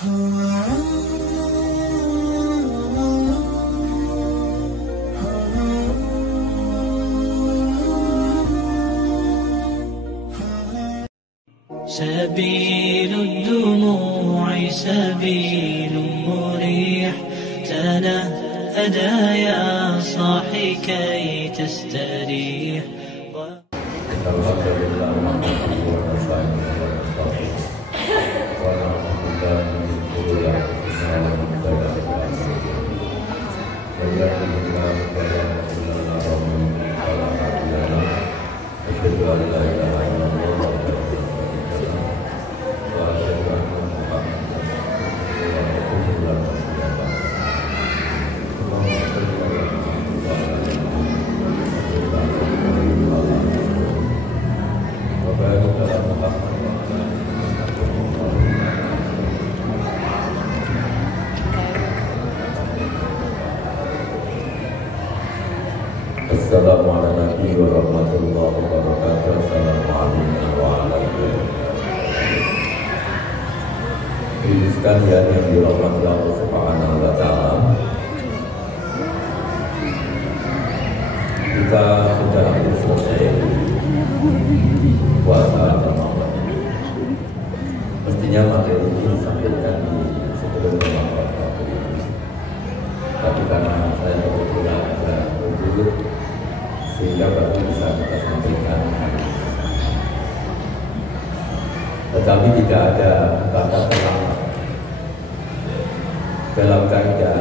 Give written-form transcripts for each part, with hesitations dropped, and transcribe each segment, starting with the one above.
سبيل الدموع سبيل مريح، تنهدى يا صاحي كي تستريح. الحمد لله نحمده ونستعينه ونستغفره ونعوذ بالله من شرور انفسنا ومن سيئات اعمالنا، من يهده الله فلا مضل له ومن يضلل فلا هادي له. أشهد أن لا إله إلا الله وحده لا شريك له وأشهد أن محمدا عبده ورسوله لا نبي بعده. اللهم صل على محمد وعلى آل محمد وبارك على محمد وعلى آل محمد. Assalamualaikum warahmatullahi wabarakatuh. Assalamualaikum warahmatullahi wabarakatuh. Ibu sekalian yang dirahmati Allah Subhanahu wa Ta'ala, kita sudah hampir selesai puasa Ramadan. Mestinya materi ini disampaikan di sebelum Ramadan ini, tapi karena saya kebetulan ada ujung sehingga baru bisa kita sampaikan. Tetapi tidak ada kata terlambat. Dalam kaidah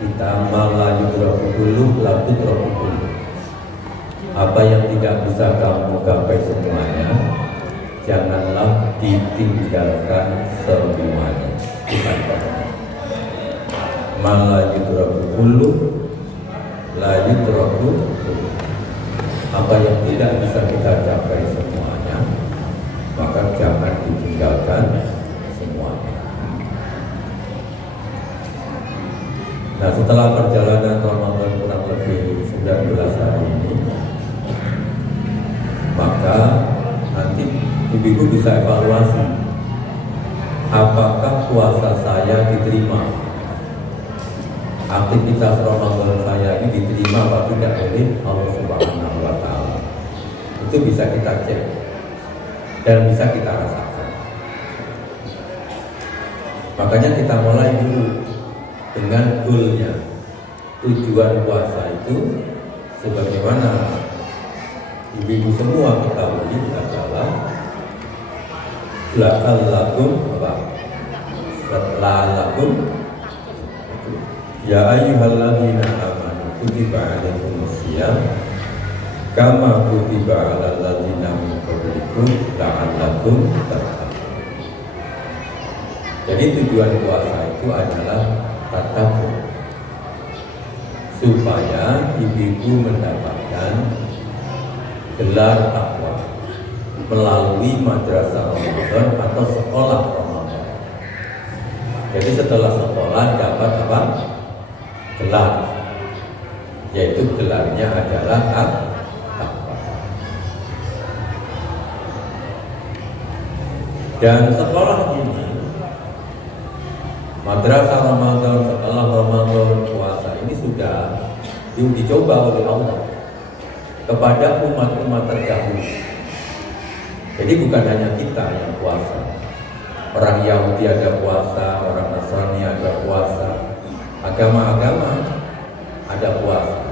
kita malah yudraku dulu, lalu yudraku dulu. Apa yang tidak bisa kamu gapai semuanya, janganlah ditinggalkan semuanya. Malah yudraku dulu, lalu yudraku dulu. Apa yang tidak bisa kita capai semuanya, maka jangan ditinggalkan semuanya. Nah, setelah perjalanan Ramadan kurang lebih 19 hari ini, maka nanti ibu-ibu bisa evaluasi apakah puasa saya diterima, aktivitas Ramadan saya ini diterima atau tidak oleh Allah Subhanahu wa Ta'ala. Itu bisa kita cek dan bisa kita rasakan. Makanya kita mulai dulu dengan goalnya. Tujuan puasa itu sebagaimana ibu-ibu semua ketahui adalah la'allakum ya ayyuhalladzina amanu kutiba alaikumusiyam kama kutiba alal ladzina min qablikum la'allakum tattaqun. Jadi tujuan puasa itu adalah tattaqun, supaya ibu-ibu mendapatkan gelar takwa melalui madrasah Ramadan atau sekolah Ramadan. Jadi setelah sekolah dapat apa? Gelar, yaitu gelarnya adalah takwa. Dan sekolah ini, madrasah Ramadan, sekolah Ramadan, puasa ini sudah dicoba oleh Allah kepada umat-umat terdahulu. Jadi bukan hanya kita yang puasa. Orang Yahudi ada puasa, orang Nasrani ada puasa, agama-agama ada puasa.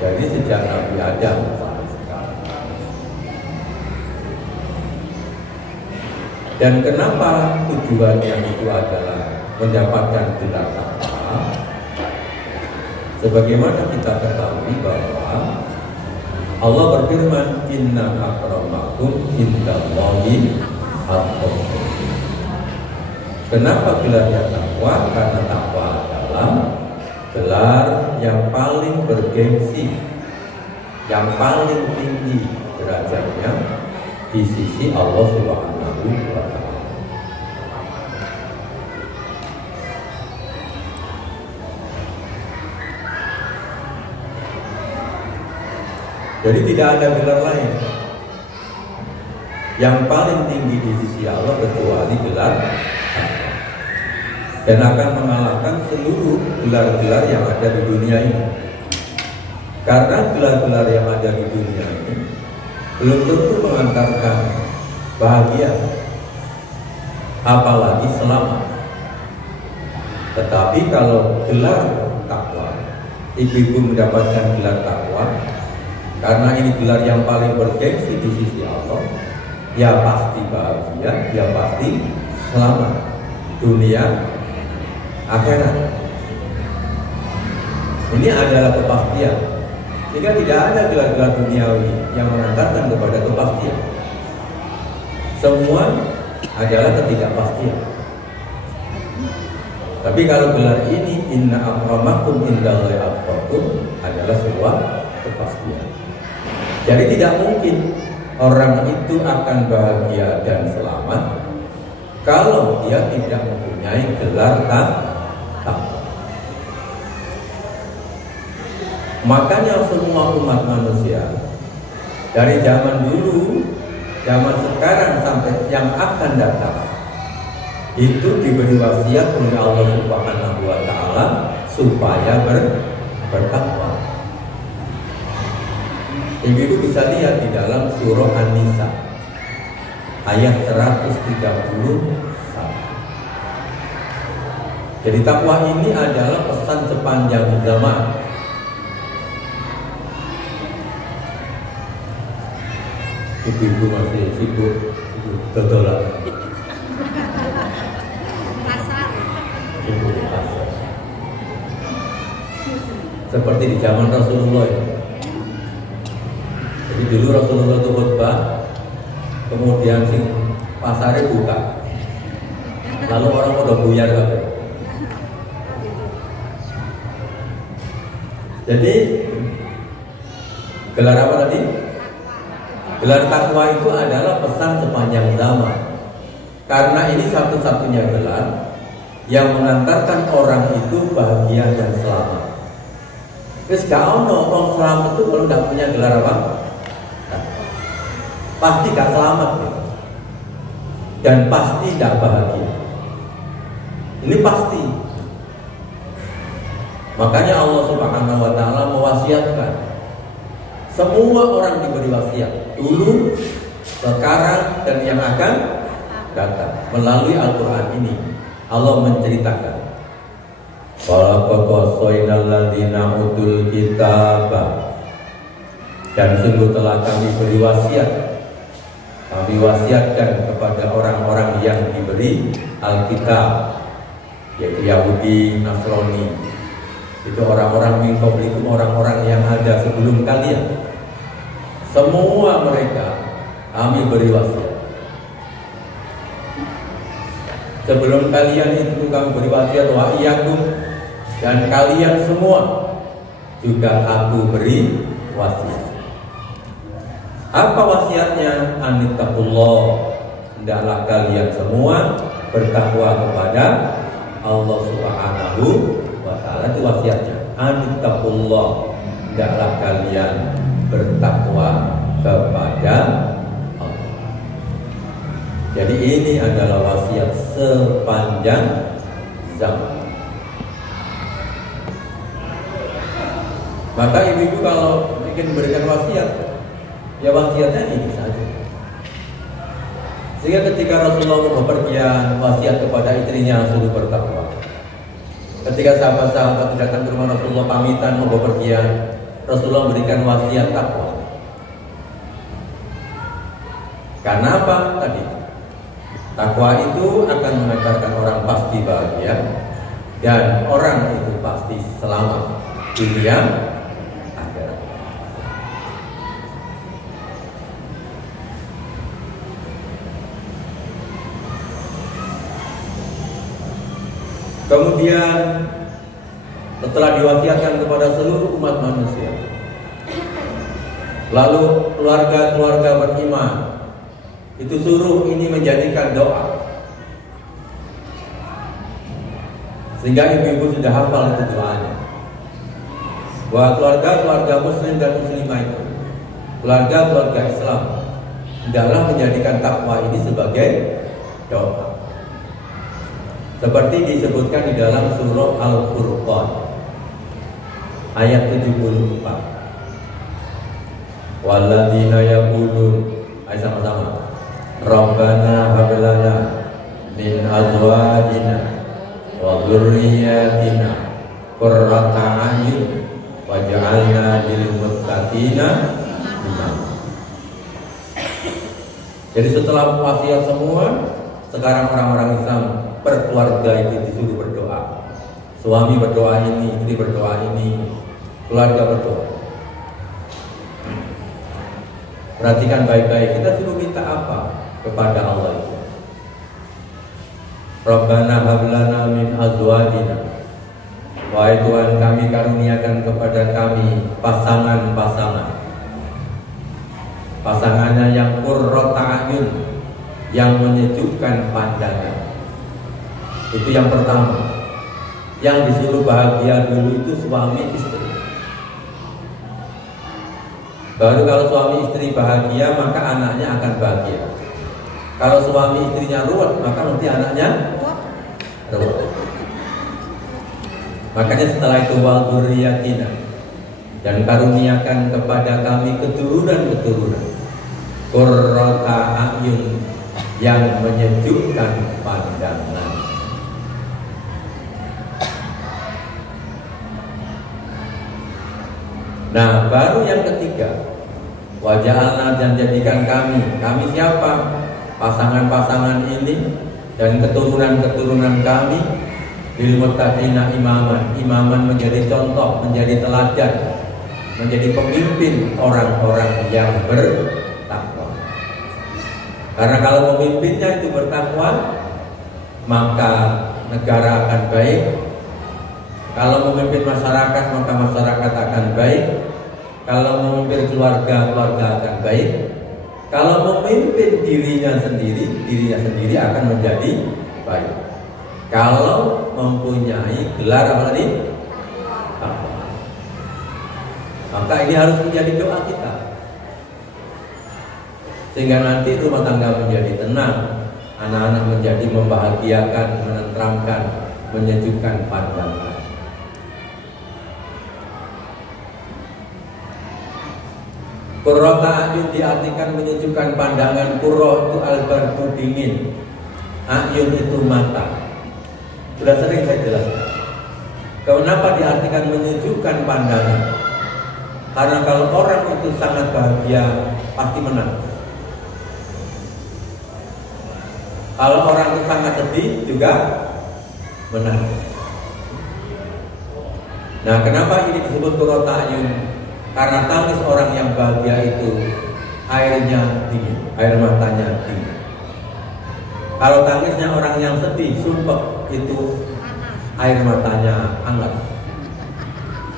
Jadi sejak Nabi Adam sampai sekarang. Dan kenapa tujuannya itu adalah mendapatkan gelar takwa? Sebagaimana kita ketahui bahwa Allah berfirman, inna akramakum indallahi atqakum. Kenapa gelarnya takwa? Karena takwa adalah gelar yang paling bergengsi, yang paling tinggi derajatnya di sisi Allah Subhanahu wa Ta'ala. Jadi tidak ada gelar lain yang paling tinggi di sisi Allah kecuali gelar takwa. dan akan mengalahkan seluruh gelar-gelar yang ada di dunia ini. Karena gelar-gelar yang ada di dunia ini belum tentu mengantarkan bahagia, apalagi selamat. Tetapi kalau gelar takwa, ibu-ibu mendapatkan gelar takwa, karena ini gelar yang paling bergengsi di sisi Allah, ya pasti bahagia, ya pasti selamat dunia akhirat. Ini adalah kepastian. Sehingga tidak ada gelar-gelar duniawi yang mengantarkan kepada kepastian. Semua adalah ketidakpastian. Tapi kalau gelar ini, inna akramakum indallahi atqakum, adalah sebuah kepastian. Jadi tidak mungkin orang itu akan bahagia dan selamat kalau dia tidak mempunyai gelar takwa. Makanya semua umat manusia dari zaman dulu, zaman sekarang sampai yang akan datang itu diberi wasiat oleh Allah Subhanahu wa taala supaya bertakwa. Ibu bisa lihat di dalam surah An-Nisa ayat 131. Jadi takwa ini adalah pesan sepanjang zaman. Ibu masih sibuk dodolan. Seperti di zaman Rasulullah ya. Jadi dulu Rasulullah itu khutbah, kemudian si pasarnya buka, lalu orang udah buyar kabeh. Jadi gelar apa tadi? Gelar takwa itu adalah pesan sepanjang zaman. Karena ini satu-satunya gelar yang mengantarkan orang itu bahagia dan selamat. Terus gak ono orang selamat itu kalau gak punya gelar apa? Pasti gak selamat ya. Dan pasti gak bahagia. Ini pasti. Makanya Allah Subhanahu wa taala mewasiatkan semua orang diberi wasiat dulu, sekarang, dan yang akan datang. Melalui Al-Quran ini Allah menceritakan walaqad wasainal ladzina utul kitaba, dan sungguh telah kami beri wasiat, kami wasiatkan kepada orang-orang yang diberi Alkitab, yaitu Yahudi, Nasrani. Itu orang-orang min qablikum, orang-orang yang ada sebelum kalian. Semua mereka kami beri wasiat. Sebelum kalian itu kami beri wasiat wa iyyakum, dan kalian semua juga aku beri wasiat. Apa wasiatnya? Anittaqullah, hendaklah kalian semua bertakwa kepada Allah Subhanahu wa taala. Itu wasiatnya. Anittaqullah, hendaklah kalian bertakwa kepada Allah. Jadi ini adalah wasiat sepanjang zaman. Maka ibu-ibu kalau ingin memberikan wasiat, ya wasiatnya ini saja. Sehingga ketika Rasulullah mau bepergian, wasiat kepada istrinya suruh bertakwa. Ketika sahabat-sahabat datang ke rumah Rasulullah pamitan mau bepergian, Rasulullah memberikan wasiat takwa. Karena apa? Tadi takwa itu akan mengantarkan orang pasti bahagia, dan orang itu pasti selamat dunia akhirat. Kemudian setelah diwasiatkan kepada seluruh umat manusia, lalu keluarga-keluarga beriman itu suruh ini menjadikan doa. Sehingga ibu-ibu sudah hafal itu doanya, bahwa keluarga-keluarga muslim dan muslimah itu, keluarga-keluarga Islam, hendaklah menjadikan takwa ini sebagai doa. Seperti disebutkan di dalam surah Al-Furqan ayat 74. Walladzina yaqulun, ayo sama-sama. Rabbana hab lana min azwajina wa dzurriyyatina qurrata a'yun waj'alna lil muttaqina imama. Jadi setelah wasiat semua, sekarang orang-orang Islam per keluarga itu disuruh berdoa. Suami berdoa ini, istri berdoa ini, keluarga berdoa. Perhatikan baik-baik, kita suruh minta apa kepada Allah itu? Rabbana hab lana min azwajina. Wahai Tuhan, kami karuniakan kepada kami pasangan-pasangan. Pasangannya yang qurrata a'yun, yang menyejukkan pandangan. Itu yang pertama. Yang disuruh bahagia dulu itu suami istri. Baru kalau suami istri bahagia, maka anaknya akan bahagia. Kalau suami istrinya ruwet, maka nanti anaknya ruwet. Makanya setelah itu wal dzurriyyatina, dan karuniakan kepada kami keturunan-keturunan qurrata a'yun, yang menyejukkan pandangan. Nah, baru yang ketiga, waja'alna, dan jadikan kami siapa? Pasangan-pasangan ini dan keturunan-keturunan kami lil muttaqina imaman, menjadi contoh, menjadi teladan, menjadi pemimpin orang-orang yang bertakwa. Karena kalau pemimpinnya itu bertakwa, maka negara akan baik. Kalau memimpin masyarakat, maka masyarakat akan baik. Kalau memimpin keluarga akan baik. Kalau memimpin dirinya sendiri akan menjadi baik. Kalau mempunyai gelar apa tadi? Maka ini harus menjadi doa kita, sehingga nanti rumah tangga menjadi tenang, anak-anak menjadi membahagiakan, menenteramkan, menyejukkan pandangan. Qurrata a'yun diartikan menyejukkan pandangan. Qurra itu al-bardu, dingin. A'yun itu mata. Sudah sering saya jelaskan. Kenapa diartikan menyejukkan pandangan? Karena kalau orang itu sangat bahagia, pasti menangis. Kalau orang itu sangat sedih, juga menangis. Nah, kenapa ini disebut qurrata a'yun? Karena tangis orang yang bahagia itu airnya dingin, air matanya dingin. Kalau tangisnya orang yang sedih, sumpek, itu air matanya hangat.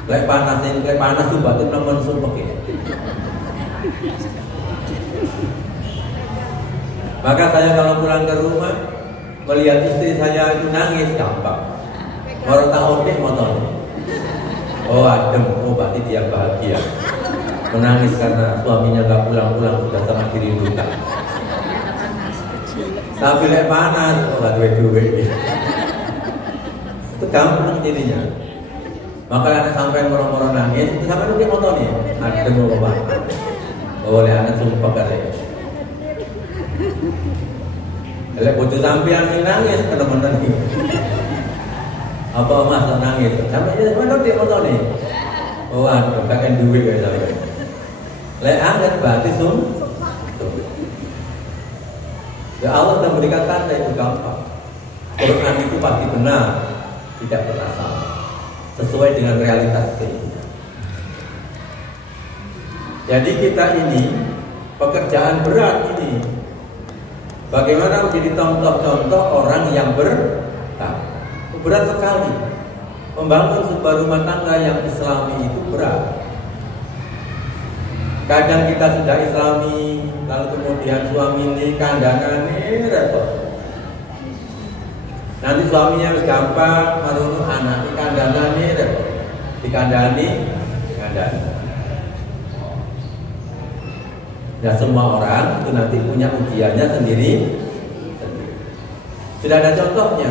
Lek panas tuh batu nemen sumpek ini. Maka saya kalau pulang ke rumah melihat istri saya itu nangis, gampang. Orang tahu deh motornya. Oh adem, oh berarti dia bahagia. Menangis karena suaminya gak pulang-pulang, sudah sangat dirindukan. Tapi lek panas, oh gak duit-duit. Itu gampang jadinya. Maka anak sampai moro-moro nangis, itu sampai nanti motornya adem mau bapak. Oh oleh anak sumpah katanya. Lek bocah sampean sing nangis teman-teman iki. Apa mas nangis? Sampai dia mana dia motor nih? Oh, aduh, kakek duit ya saya. Lek anget berarti ya Allah sudah memberikan tanda itu gampang. Quran itu pasti benar, tidak pernah salah, sesuai dengan realitas kehidupan. Jadi kita ini pekerjaan berat ini. Bagaimana menjadi contoh-contoh orang yang bertakwa? Berat sekali. Membangun sebuah rumah tangga yang islami itu berat. Kadang kita sudah islami, lalu kemudian suami ini kandangan ini repot. Nanti suaminya gampang, lalu anak ini kandangan ini repot. Dikandani. Nah semua orang itu nanti punya ujiannya sendiri. Sudah ada contohnya.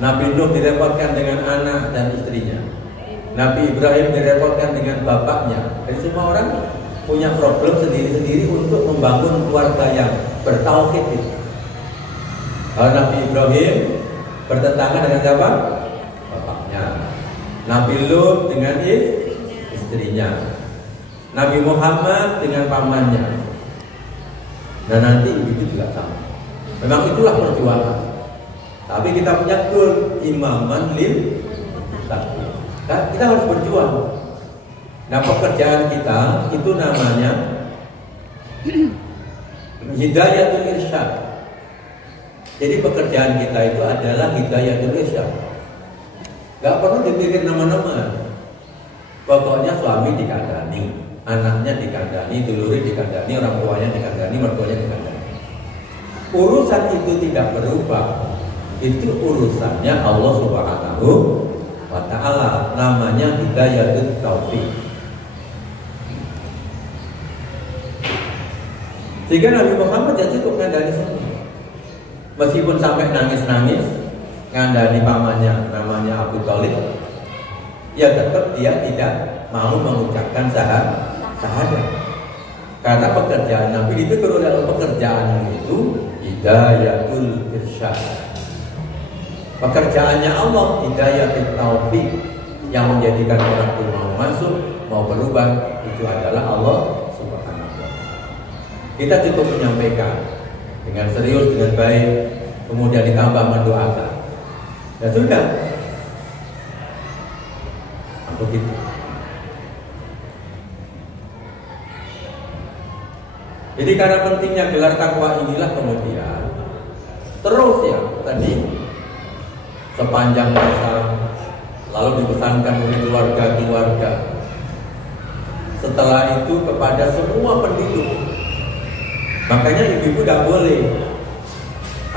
Nabi Nuh direpotkan dengan anak dan istrinya. Nabi Ibrahim direpotkan dengan bapaknya. Dan semua orang punya problem sendiri-sendiri untuk membangun keluarga yang bertauhid. Kalau Nabi Ibrahim bertentangan dengan siapa? Bapaknya. Nabi Lut dengan istrinya. Nabi Muhammad dengan pamannya. Nah nanti itu juga sama. Memang itulah perjuangan. Tapi kita punya goal imaman lil taqwa. Kita harus berjuang. Nah pekerjaan kita itu namanya hidayatul irsyad. Jadi pekerjaan kita itu adalah hidayatul irsyad. Gak perlu dipikir nama-nama. Pokoknya suami dikandani, anaknya dikandani, duluri dikandani, orang tuanya dikandani, mertuanya dikandani. Urusan itu tidak berubah. Itu urusannya Allah Subhanahu wa ta'ala. Namanya hidayatul taufik. Sehingga Nabi Muhammad ya cukup ngandani semua. Meskipun sampai nangis-nangis ngandani pamannya namanya Abu Thalib, ya tetap dia tidak mau mengucapkan syahadat. Karena pekerjaan Nabi itu kalau pekerjaan itu hidayatul irsyad. Pekerjaannya Allah hidayatul taufik, yang menjadikan orang itu mau masuk, mau berubah itu adalah Allah Subhanahu wa ta'ala. Kita cukup menyampaikan dengan serius, dengan baik, kemudian ditambah mendoakan. Ya sudah. Begitu. Jadi karena pentingnya gelar takwa inilah kemudian terus ya tadi sepanjang masa lalu dipesankan oleh keluarga-keluarga. Setelah itu kepada semua penduduk. Makanya ibu-ibu tidak boleh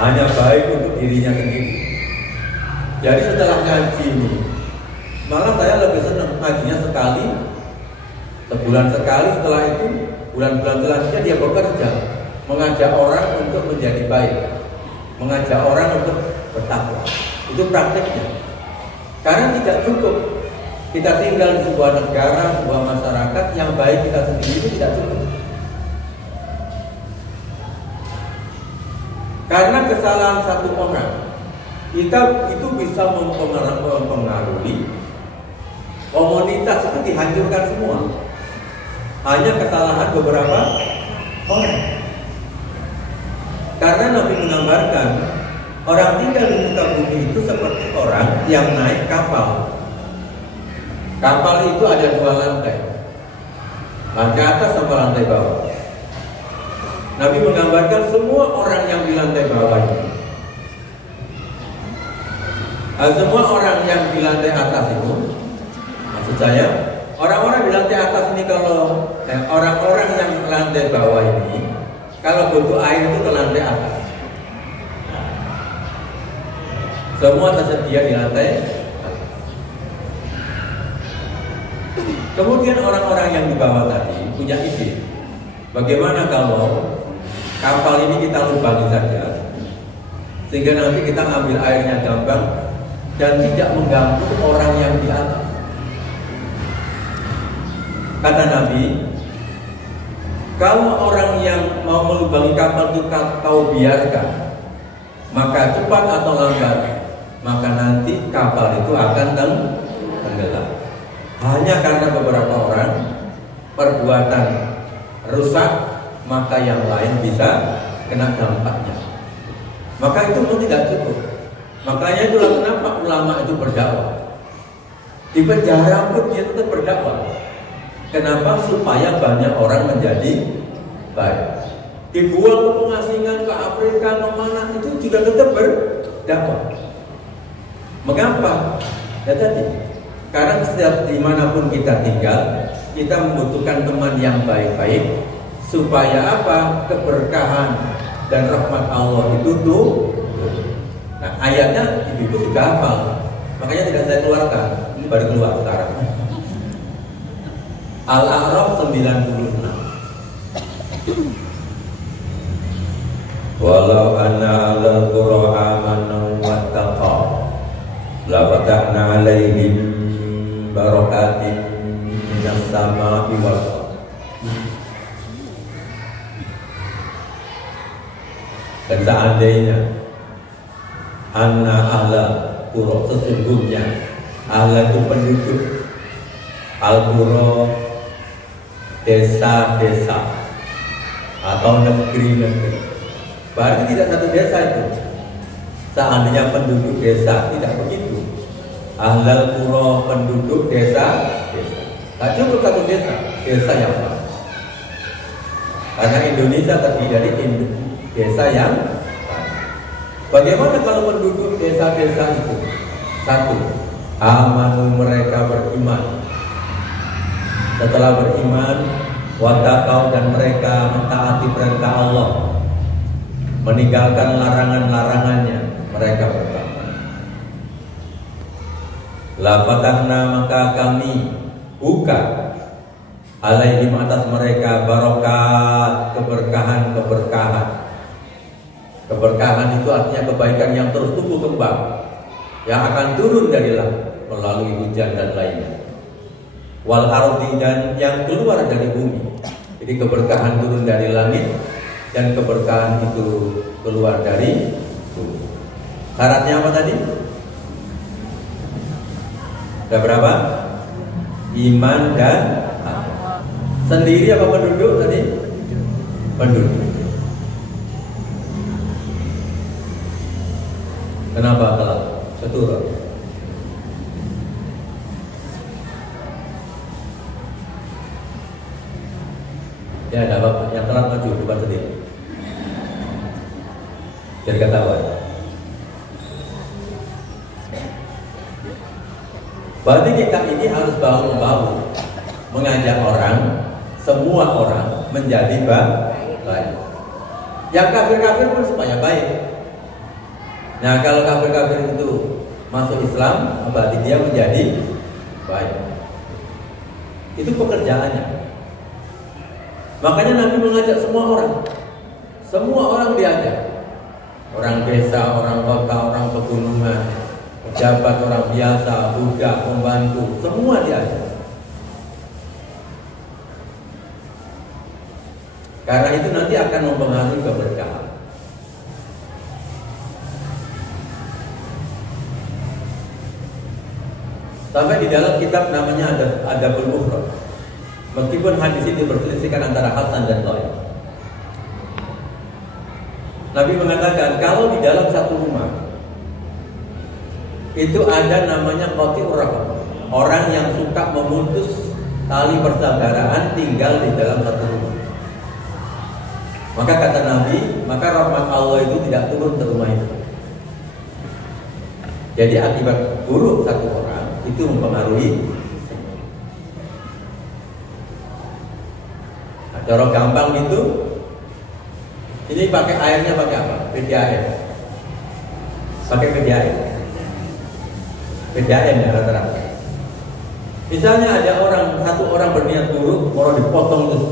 hanya baik untuk dirinya sendiri. Jadi setelah ngaji ini, malah saya lebih senang ngajinya sekali, sebulan sekali. Setelah itu bulan-bulan selanjutnya dia bekerja, mengajak orang untuk menjadi baik, mengajak orang untuk bertakwa. Itu prakteknya. Karena tidak cukup kita tinggal di sebuah negara, sebuah masyarakat yang baik kita sendiri itu tidak cukup. Karena kesalahan satu orang kita itu bisa mempengaruhi komunitas itu dihancurkan semua. Hanya kesalahan beberapa orang. Karena Nabi menggambarkan orang tinggal di muka bumi itu seperti orang yang naik kapal. Kapal itu ada 2 lantai, lantai atas sama lantai bawah. Nabi menggambarkan semua orang yang di lantai bawah ini, semua orang yang di lantai atas itu, maksud saya orang-orang di lantai atas ini, kalau orang-orang yang di lantai bawah ini kalau butuh air itu ke lantai atas. Semua tersedia di lantai. Kemudian orang-orang yang di bawah tadi punya ide, bagaimana kalau kapal ini kita lubangi saja, sehingga nanti kita ambil airnya gampang dan tidak mengganggu orang yang di atas. Kata Nabi, kalau orang yang mau melubangi kapal itu kau biarkan, maka cepat atau lambat, maka nanti kapal itu akan tenggelam. Hanya karena beberapa orang perbuatan rusak, maka yang lain bisa kena dampaknya. Maka itu pun tidak cukup. Makanya itulah kenapa ulama itu berdakwah. Di penjara pun dia tetap berdakwah. Kenapa? Supaya banyak orang menjadi baik. Dibuang ke pengasingan, ke Afrika, kemana, itu juga tetap berdakwah. Mengapa? Ya tadi, karena setiap dimanapun kita tinggal, kita membutuhkan teman yang baik-baik, supaya apa? Keberkahan dan rahmat Allah itu tuh. Nah, ayatnya ibu sudah hafal, makanya tidak saya keluarkan. Ini baru keluar sekarang. Al-A'raf 96. Walau anna alal qura amanu wattaqaw La fatahna alaihim barakatin minas samaa'i wal ardh. Dan seandainya anna ahla qura, sesungguhnya ahla itu penduduk al-qura, desa-desa atau negeri-negeri. Berarti tidak satu desa itu. Seandainya penduduk desa, tidak begitu. Ahlal qura, penduduk desa. Tak cukup satu desa, desa yang banyak. Karena Indonesia terdiri dari desa yang banyak. Bagaimana kalau penduduk desa-desa itu? Satu, amanu, mereka beriman. Setelah beriman, wattaqau, dan mereka mentaati perintah Allah, meninggalkan larangan-larangannya, mereka bertakwa. La fatahna, maka kami buka alaihim, atas mereka, barokat, keberkahan-keberkahan. Keberkahan itu artinya kebaikan yang terus tumbuh kembang, yang akan turun dari langit melalui hujan dan lainnya. Wal ardi, dan yang keluar dari bumi. Jadi keberkahan turun dari langit dan keberkahan itu keluar dari bumi. Syaratnya apa tadi? Ada berapa? Iman dan sendiri apa penduduk tadi? Penduduk. Kenapa telat? Keturun. Ya ada bapak yang telat maju, bukan sendiri. Jadi ketahuan. Berarti kita ini harus bahu-membahu mengajak orang, semua orang menjadi baik. Yang kafir-kafir pun supaya baik. Nah, kalau kafir-kafir itu masuk Islam, berarti dia menjadi baik. Itu pekerjaannya. Makanya Nabi mengajak semua orang diajak. Orang desa, orang kota, orang pegunungan, pejabat, orang biasa, budak, pembantu, semua diajak. Karena itu nanti akan mempengaruhi keberkahan. Sampai di dalam kitab namanya Adabul Mufrad. Meskipun hadis ini berselisihkan antara Hasan dan Dhaif. Nabi mengatakan kalau di dalam satu rumah itu ada namanya qati'ur rahim, orang yang suka memutus tali persaudaraan tinggal di dalam satu rumah. Maka kata Nabi, maka rahmat Allah itu tidak turun ke rumah itu. Jadi akibat buruk satu orang itu mempengaruhi. Cara gampang itu, ini pakai airnya pakai apa? PDAM. Pakai PDAM. PDAM ya rata-rata. Misalnya ada satu orang berniat buruk, orang dipotong tuh.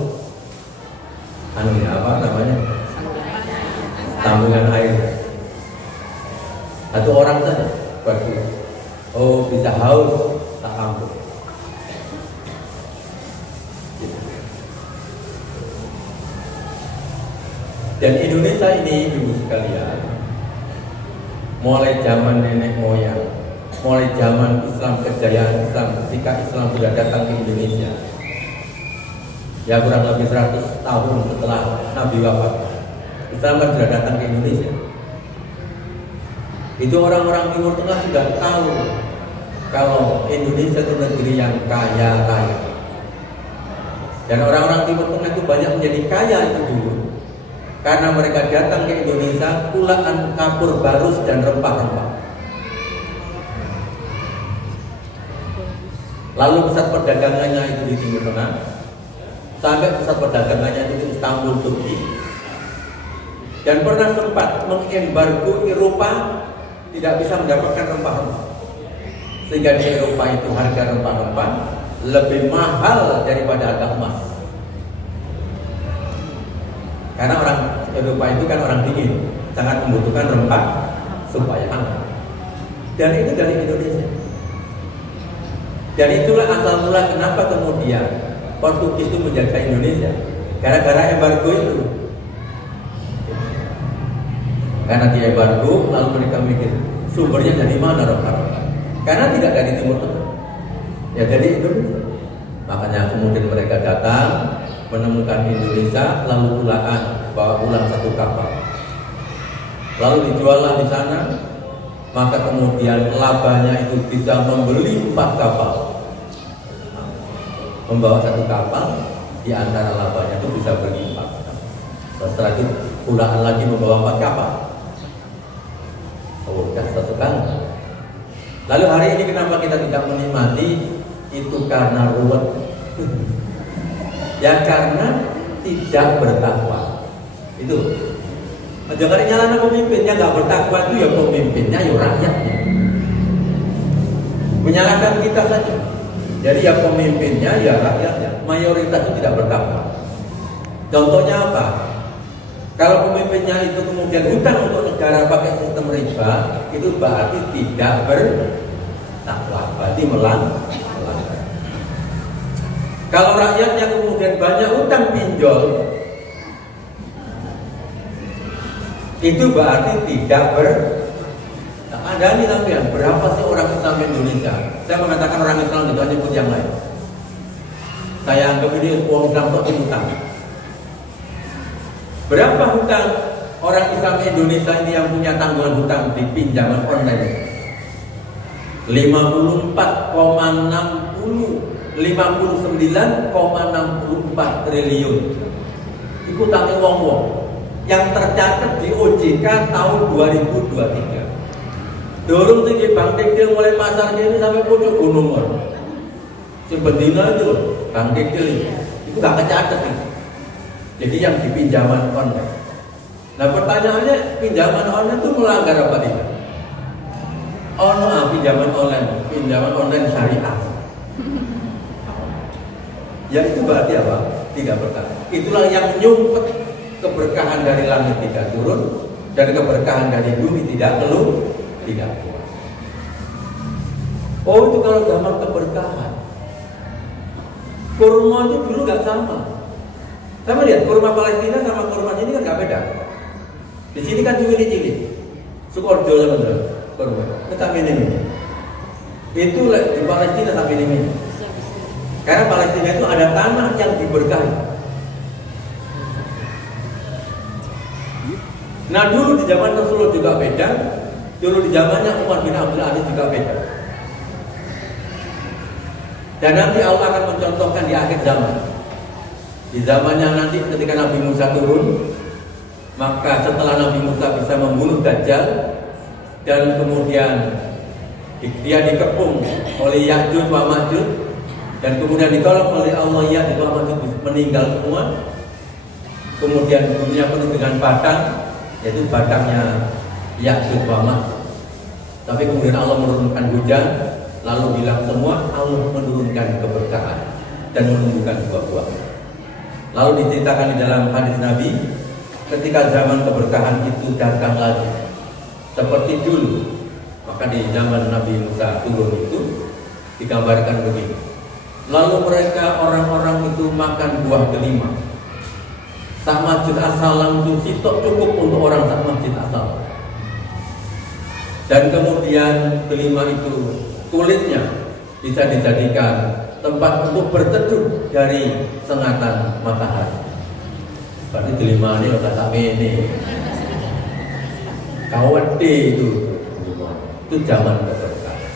Apa namanya? Sambungan air. Satu orang saja, bagus. Oh, bisa haus, tak ampun. Dan Indonesia ini, ibu sekalian, mulai zaman nenek moyang, mulai zaman Islam, kejayaan Islam, ketika Islam sudah datang ke Indonesia, ya kurang lebih 100 tahun setelah Nabi wafat, Islam kan sudah datang ke Indonesia. Itu orang-orang Timur Tengah sudah tahu kalau Indonesia itu negeri yang kaya raya. Dan orang-orang Timur Tengah itu banyak menjadi kaya itu dulu karena mereka datang ke Indonesia pulaan kapur barus dan rempah-rempah. Lalu pusat perdagangannya itu di Timur Tengah, sampai pusat perdagangannya itu di Istanbul, Turki. Dan pernah sempat mengembargo Eropa, tidak bisa mendapatkan rempah-rempah. Sehingga di Eropa itu harga rempah-rempah lebih mahal daripada harga emas. Karena orang Eropa itu kan orang dingin, sangat membutuhkan rempah supaya hangat. Dan itu dari Indonesia. Dan itulah asal mula kenapa kemudian Portugis itu menjaga Indonesia. Gara-gara embargo itu. Karena dia embargo, lalu mereka mikir sumbernya dari mana rempah-rempah? Karena tidak dari Timur Tengah, ya dari Indonesia. Makanya kemudian mereka datang menemukan Indonesia, lalu bawa pulang satu kapal, lalu dijuallah di sana. Maka kemudian labanya itu bisa membeli 4 kapal, membawa satu kapal, di antara labanya itu bisa beli 4 kapal. Setelah itu pulaan lagi membawa 4 kapal. Oh, dasar sekali. Lalu hari ini kenapa kita tidak menikmati? Itu karena ruwet. Ya karena tidak bertakwa. Itu. Jangan nyalakan pemimpinnya, nggak bertakwa itu ya pemimpinnya, ya rakyatnya. Menyalahkan kita saja. Jadi ya pemimpinnya, ya rakyatnya. Mayoritas itu tidak bertakwa. Contohnya apa? Kalau pemimpinnya itu kemudian hutang untuk negara pakai sistem riba, itu berarti tidak bertakwa, berarti melanggar. Kalau rakyatnya kemudian banyak hutang pinjol, itu berarti tidak ada nih sampean. Berapa sih orang Islam Indonesia? Saya mengatakan orang Islam itu hanya pun yang lain. Saya anggap ini uang Islam itu hutang. Berapa hutang orang Islam Indonesia ini yang punya tanggungan hutang di pinjaman online? 59,64 triliun. Itu hutangnya wong-wong yang tercatat di OJK tahun 2023. Dorong tinggi Bank Tekstil mulai pasar ini sampai pucuk gunung. Sebendina itu Bank Tekstil itu gak kecatat itu. Jadi yang di pinjaman online. Nah pertanyaannya, pinjaman online itu melanggar apa tidak? Oh no, pinjaman online syariah. Ya itu berarti apa? Tidak berkah. Itulah yang nyumpet keberkahan dari langit tidak turun dan keberkahan dari bumi tidak keluar. Oh itu kalau zaman keberkahan. Kurma itu dulu gak sama. Sama lihat kurma Palestina sama kurma sini kan gak beda. Di sini kan cilik-cilik. Sukorjo bener. Kurma. Kita ini. Itu di Palestina sampai ini. Karena Palestina itu ada tanah yang diberkahi. Nah dulu di zaman Rasulullah juga beda. Dulu di zamannya Umar bin Abdul Aziz juga beda. Dan nanti Allah akan mencontohkan di akhir zaman. Di zamannya nanti ketika Nabi Musa turun, maka setelah Nabi Musa bisa membunuh Dajjal dan kemudian dia dikepung oleh Ya'juj wa Ma'juj dan kemudian ditolong oleh Allah, Ya'juj wa Ma'juj meninggal semua. Kemudian dunia penuh dengan batang, yaitu batangnya Ya'juj wa Ma'juj. Tapi kemudian Allah menurunkan hujan, lalu bilang semua Allah menurunkan keberkahan dan menumbuhkan buah-buah. Lalu diceritakan di dalam hadis Nabi, ketika zaman keberkahan itu datang lagi seperti dulu, maka di zaman Nabi Musa turun itu digambarkan begini. Lalu mereka orang-orang itu makan buah delima. Sak masjid as-salam itu sitok cukup untuk orang sak masjid as-salam. Dan kemudian delima itu kulitnya bisa dijadikan tempat untuk berteduh dari sengatan matahari. Berarti delima ini udah tak ini. Kawede itu zaman keberkahan.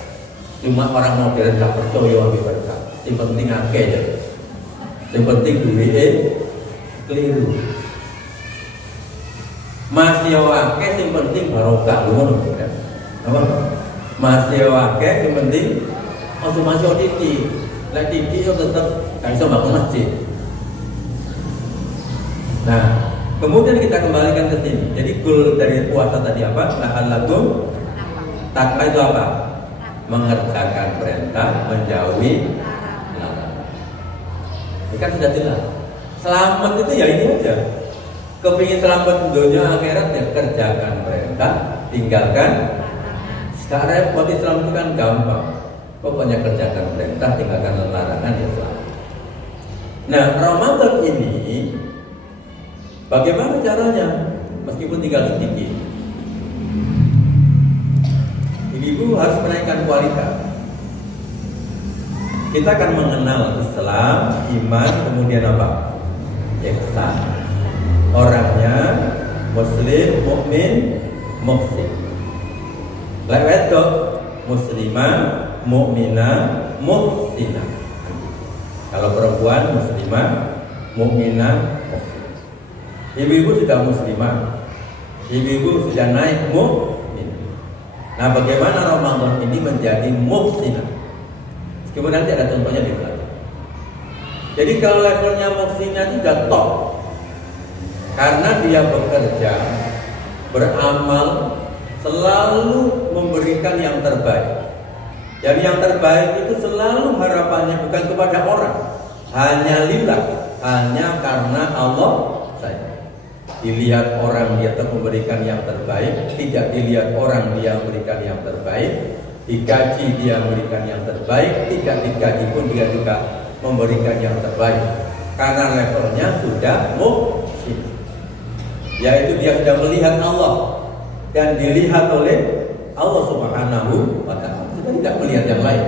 Cuma orang modern tak percaya lebih berkah. Yang penting akeh aja. Yang penting duit keliru. Masih akeh yang penting barokah ngono kan. Apa? Masih akeh yang penting masih titik. Lah titik itu tetap gak bisa bangun masjid. Nah, kemudian kita kembalikan ke sini. Jadi goal dari puasa tadi apa? La'allakum takwa itu apa? Mengerjakan perintah, menjauhi larangan. Ini kan sudah jelas. Selamat itu ya ini aja. Kepingin selamat dunia akhirat ya kerjakan perintah, tinggalkan. Gak repot, Islam itu kan gampang. Pokoknya kerjakan perintah, tinggalkan larangan, ya selamat. Nah, Ramadan ini bagaimana caranya? Meskipun tinggal sedikit, ibu harus menaikkan kualitas. Kita akan mengenal Islam, iman, kemudian apa? Ihsan. Orangnya Muslim, mukmin, muhsin. Lewat itu muslimah, mukminah, muhsinah. Kalau perempuan muslimah, mukminah, muhsinah. Ibu-ibu sudah muslimah, ibu-ibu sudah naik mukmin. Nah, bagaimana Ramadan ini menjadi muhsinah? Meskipun nanti ada contohnya di belakang. Jadi kalau levelnya muhsinah itu sudah top, karena dia bekerja, beramal, selalu memberikan yang terbaik. Dan yang terbaik itu selalu harapannya bukan kepada orang, hanya lillah, hanya karena Allah saja. Dilihat orang dia memberikan yang terbaik, tidak dilihat orang dia memberikan yang terbaik. Digaji dia memberikan yang terbaik, tidak digaji pun dia juga memberikan yang terbaik. Karena levelnya sudah muhsin, yaitu dia sudah melihat Allah dan dilihat oleh Allah Subhanahu wa ta'ala. Sudah tidak melihat yang lain.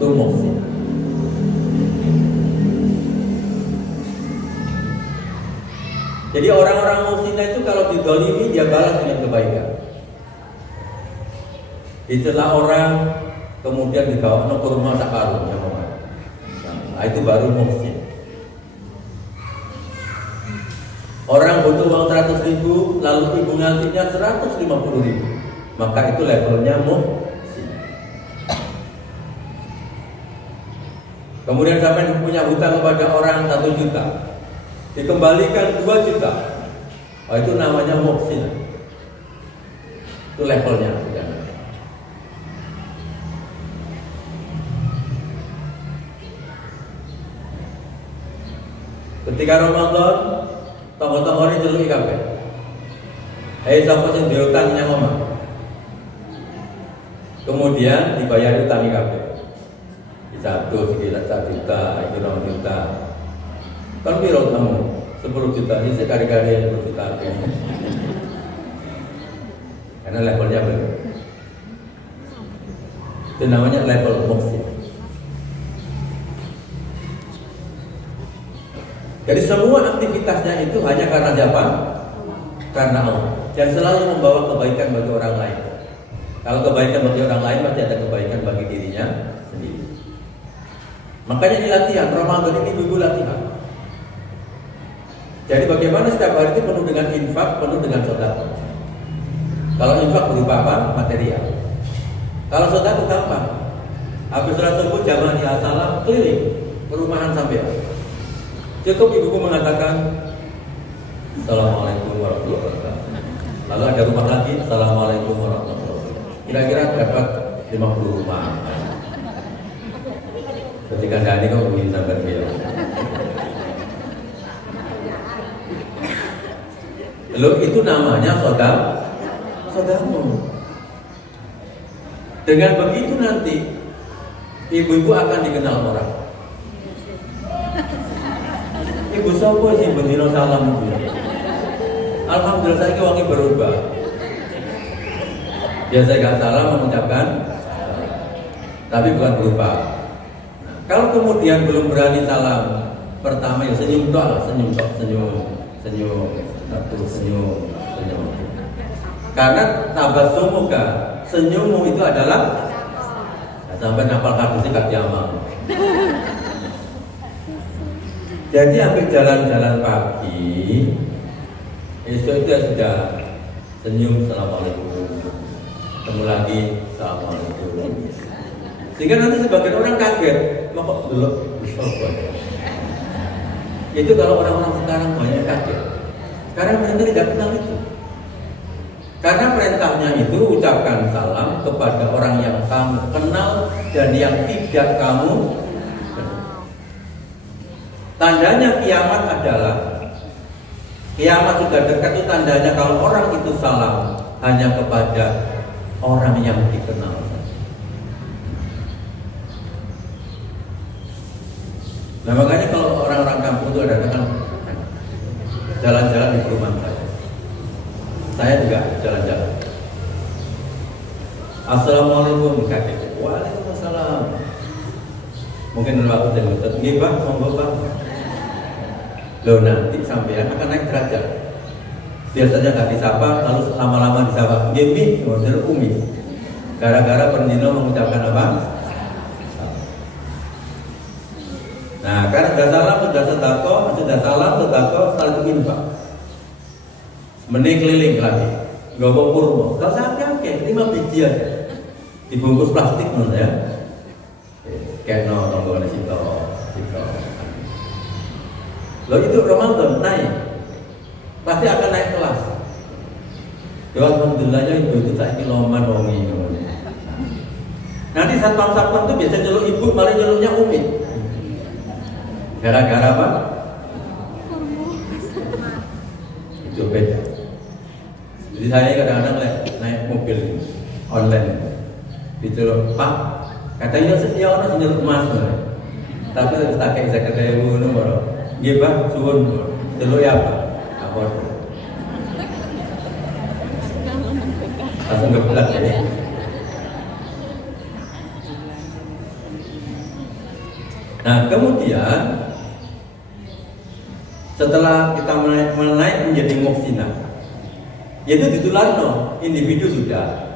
Itu muhsin. Jadi orang-orang muhsinah itu kalau didolimi dia balas dengan kebaikan. Dicela orang, kemudian dibawa ke rumah sakarunnya. Nah, itu baru muhsin. Orang butuh uang 100.000, lalu ibu ngasihnya 150.000, maka itu levelnya muhsin. Kemudian sampai punya hutang kepada orang 1 juta, dikembalikan 2 juta, oh, itu namanya muhsin. Itu levelnya. Ketika Ramadan, tonggo-tonggo ini celui kabeh. Sapa sing duwe utang nang omah. Kemudian dibayar utang kabeh. Satu sekitar 1 juta, 2 juta. Kan piro kamu? 10 juta. Ini sekali-kali 10 juta. Karena levelnya belum. Itu namanya level muhsin. Jadi semua aktivitasnya itu hanya karena siapa? Karena Allah. Dan selalu membawa kebaikan bagi orang lain. Kalau kebaikan bagi orang lain, pasti ada kebaikan bagi dirinya sendiri. Makanya ini latihan, Ramadan ini ibu latihan. Jadi bagaimana setiap hari itu penuh dengan infak, penuh dengan sedekah. Kalau infak berupa apa? Material. Kalau sedekah gampang. Habis sholat subuh jamaah di as-salam keliling perumahan sampai. Cukup ibuku mengatakan Assalamualaikum warahmatullahi wabarakatuh. Lalu ada rumah lagi, Assalamualaikum warahmatullahi wabarakatuh. Kira-kira dapat 50 rumah. Ketika Dani kok ingin sampai dia. Lalu itu namanya sodamu. Dengan begitu nanti ibu-ibu akan dikenal orang. Ibu sopo sih bendino salam itu. Alhamdulillah saya wangi berubah. Biasa gak salam mengucapkan, tapi bukan berubah. Kalau kemudian belum berani salam, pertama ya senyum doang, senyum. Karena tabassumuka, senyummu itu adalah sampai napal kardusnya gak diamal. Jadi ambil jalan-jalan pagi, esok itu sudah senyum, Assalamualaikum. Ketemu lagi, Assalamualaikum. Sehingga nanti sebagian orang kaget, mau kok belum? Itu kalau orang-orang sekarang banyak kaget. Karena mereka tidak kenal itu. Karena perintahnya itu ucapkan salam kepada orang yang kamu kenal dan yang tidak kamu. Tandanya kiamat adalah kiamat sudah dekat itu tandanya kalau orang itu salam hanya kepada orang yang dikenal. Nah makanya kalau orang-orang kampung itu ada kan jalan-jalan di perumahan saya juga jalan-jalan. Assalamualaikum kakek. Waalaikumsalam. Mungkin waktu dan ini bang, monggo bang. Lo nanti sampean akan naik derajat. Biasanya nggak disapa, lalu lama-lama disapa. Gemi, model umi. Gara-gara pendino mengucapkan apa? Nah, karena sudah salam, sudah sedako, sudah salam, sedako, setelah itu infak. Mending keliling lagi, gowo kurma. Kalau saya kayak 5 biji aja, dibungkus plastik menurut ya. Kayak nongol di situ. Lo itu Ramadan naik, pasti akan naik kelas. Ya alhamdulillahnya ibu itu saya kiloman wangi. Nanti satpam itu biasa nyeluk ibu, malah nyeluknya umi. Gara-gara apa? Itu beda. Jadi saya kadang-kadang naik mobil online, diceluk Pak, katanya setia orang nyeluk emas, tapi harus pakai jaket ibu nomor. Iya Pak, suwun, celuk ya Pak, apa? Langsung ngeblak ya. Nah kemudian setelah kita menaik menjadi muhsinah, yaitu ditular individu sudah,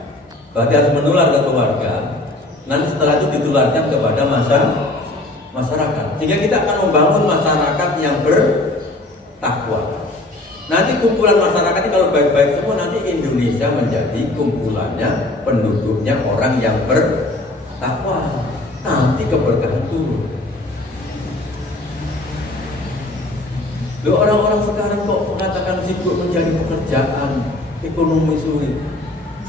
berarti harus menular ke keluarga. Nanti setelah itu ditularkan kepada masyarakat, sehingga kita akan membangun masyarakat yang bertakwa. Nanti kumpulan masyarakat ini kalau baik-baik semua, nanti Indonesia menjadi kumpulannya, penduduknya orang yang bertakwa. Nanti keberkahan turun. Loh, orang-orang sekarang kok mengatakan sibuk mencari pekerjaan, ekonomi sulit.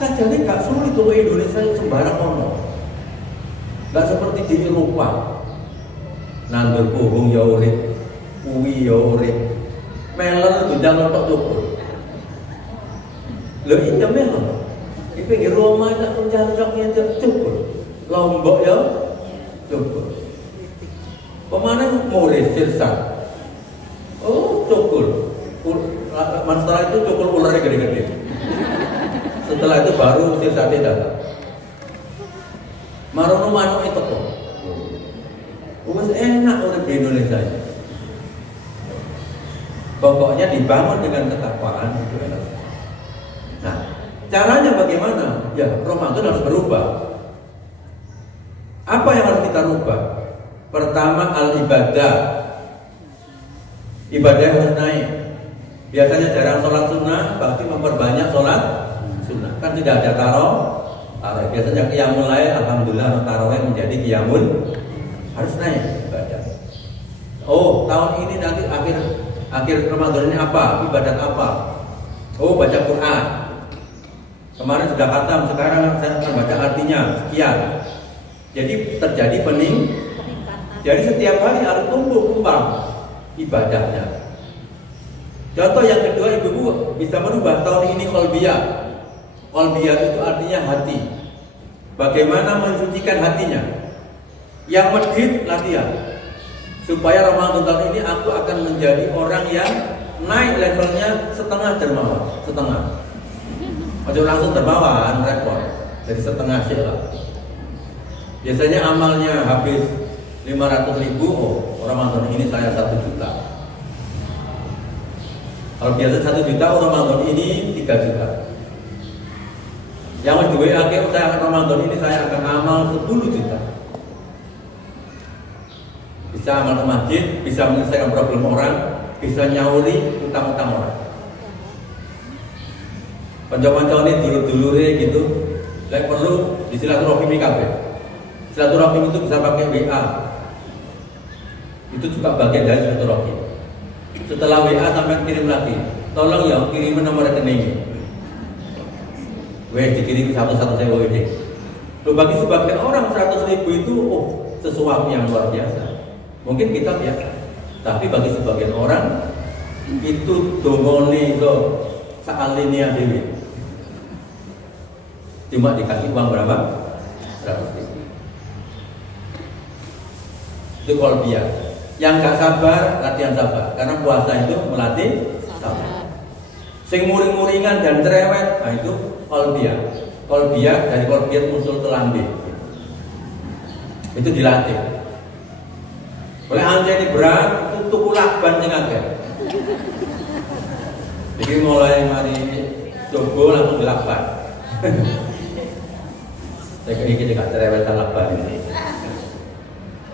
Saja ini gak sulit kalau Indonesia sembarang ngomong. Gak seperti di Eropa. Nandur pohong ya urip, kuwi ya urip, melon gendang lotok cukur. Loh iya melon. Di pinggir Roma tak mencari cukur. Lombok ya cukur. Pemana murid sirsak. Oh, cukur. Setelah itu cukur ularnya gede-gede. Setelah itu baru sirsate datang. Marono manuk itu kok. Wes enak urip di Indonesia. Pokoknya dibangun dengan ketakwaan itu enak. Nah, caranya bagaimana? Ya, Ramadan harus berubah. Apa yang harus kita rubah? Pertama al-ibadah. Ibadah harus naik. Biasanya jarang sholat sunnah, berarti memperbanyak sholat sunnah. Kan tidak ada tarawih. Biasanya qiyamul lail, alhamdulillah tarawih menjadi qiyamul, harus naik ibadah. Oh, tahun ini nanti akhir Ramadan ini apa? Ibadat apa? Oh, baca Quran. Kemarin sudah khatam, sekarang saya akan baca artinya sekian. Jadi terjadi peningkatan. Jadi setiap hari harus tumbuh kembang ibadahnya. Contoh yang kedua, ibu-ibu bisa merubah tahun ini qalbiyah. Qalbiyah itu artinya hati. Bagaimana mensucikan hatinya? Yang medit latihan. Supaya Ramadan tahun ini aku akan menjadi orang yang naik levelnya setengah dermawan, setengah. Ojo langsung dermawan, repot. Jadi setengah sila. Biasanya amalnya habis 500.000, oh Ramadan ini saya 1 juta. Kalau biasa 1 juta, oh Ramadan ini 3 juta. Yang kedua akhir saya Ramadan ini saya akan amal 10 juta. Bisa amal ke masjid, bisa menyelesaikan problem orang, bisa nyauri utang-utang orang. Panjang-panjang ini dulur-dulurnya gitu. Lek perlu di silaturahim kabeh. Silaturahim itu bisa pakai WA. Itu juga bagian dari silaturahim. Setelah WA sampai kirim lagi, tolong ya kirim nomor rekening. Wes dikirim satu-satu saya WD. Loh, bagi sebagian orang 100.000 itu sesuatu yang luar biasa. Mungkin kita biasa, tapi bagi sebagian orang itu dongone itu saalinia dewi. Cuma dikasih uang berapa? 100.000. Itu kolbia. Yang nggak sabar, latihan sabar. Karena puasa itu melatih sabar. Sing muring-muringan dan cerewet, nah itu kolbia. Kolbia dari kolbia muncul ke lambe. Itu dilatih. Oleh anja ini berat, itu tuku lakban sing akeh. Jadi mulai mari coba langsung dilakban. Saya kira kita gak cerewetan lakban ini.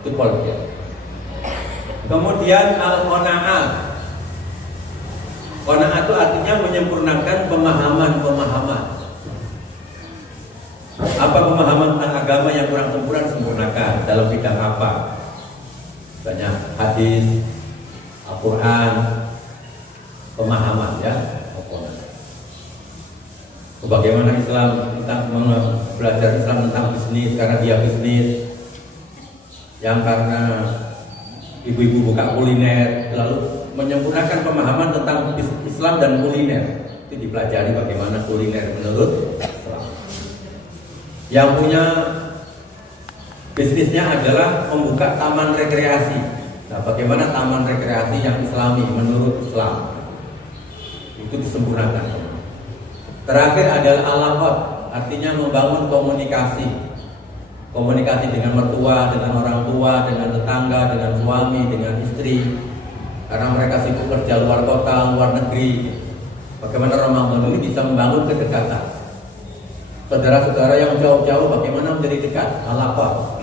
Itu kolbia. Kemudian al-qanaah. Qanaah itu artinya menyempurnakan pemahaman. Apa pemahaman tentang agama yang kurang sempurna sempurnakan dalam bidang apa? Banyak hadis, Al-Quran, pemahaman ya. Bagaimana Islam tentang belajar Islam tentang bisnis karena dia bisnis, yang karena ibu-ibu buka kuliner, lalu menyempurnakan pemahaman tentang Islam dan kuliner. Itu dipelajari bagaimana kuliner menurut Islam. Yang punya bisnisnya adalah membuka taman rekreasi. Nah, bagaimana taman rekreasi yang Islami menurut Islam? Itu disempurnakan. Terakhir adalah alaqat, artinya membangun komunikasi. Komunikasi dengan mertua, dengan orang tua, dengan tetangga, dengan suami, dengan istri. Karena mereka sibuk kerja luar kota, luar negeri. Bagaimana Ramadan ini bisa membangun kedekatan. Saudara-saudara yang jauh-jauh bagaimana menjadi dekat, alaqah.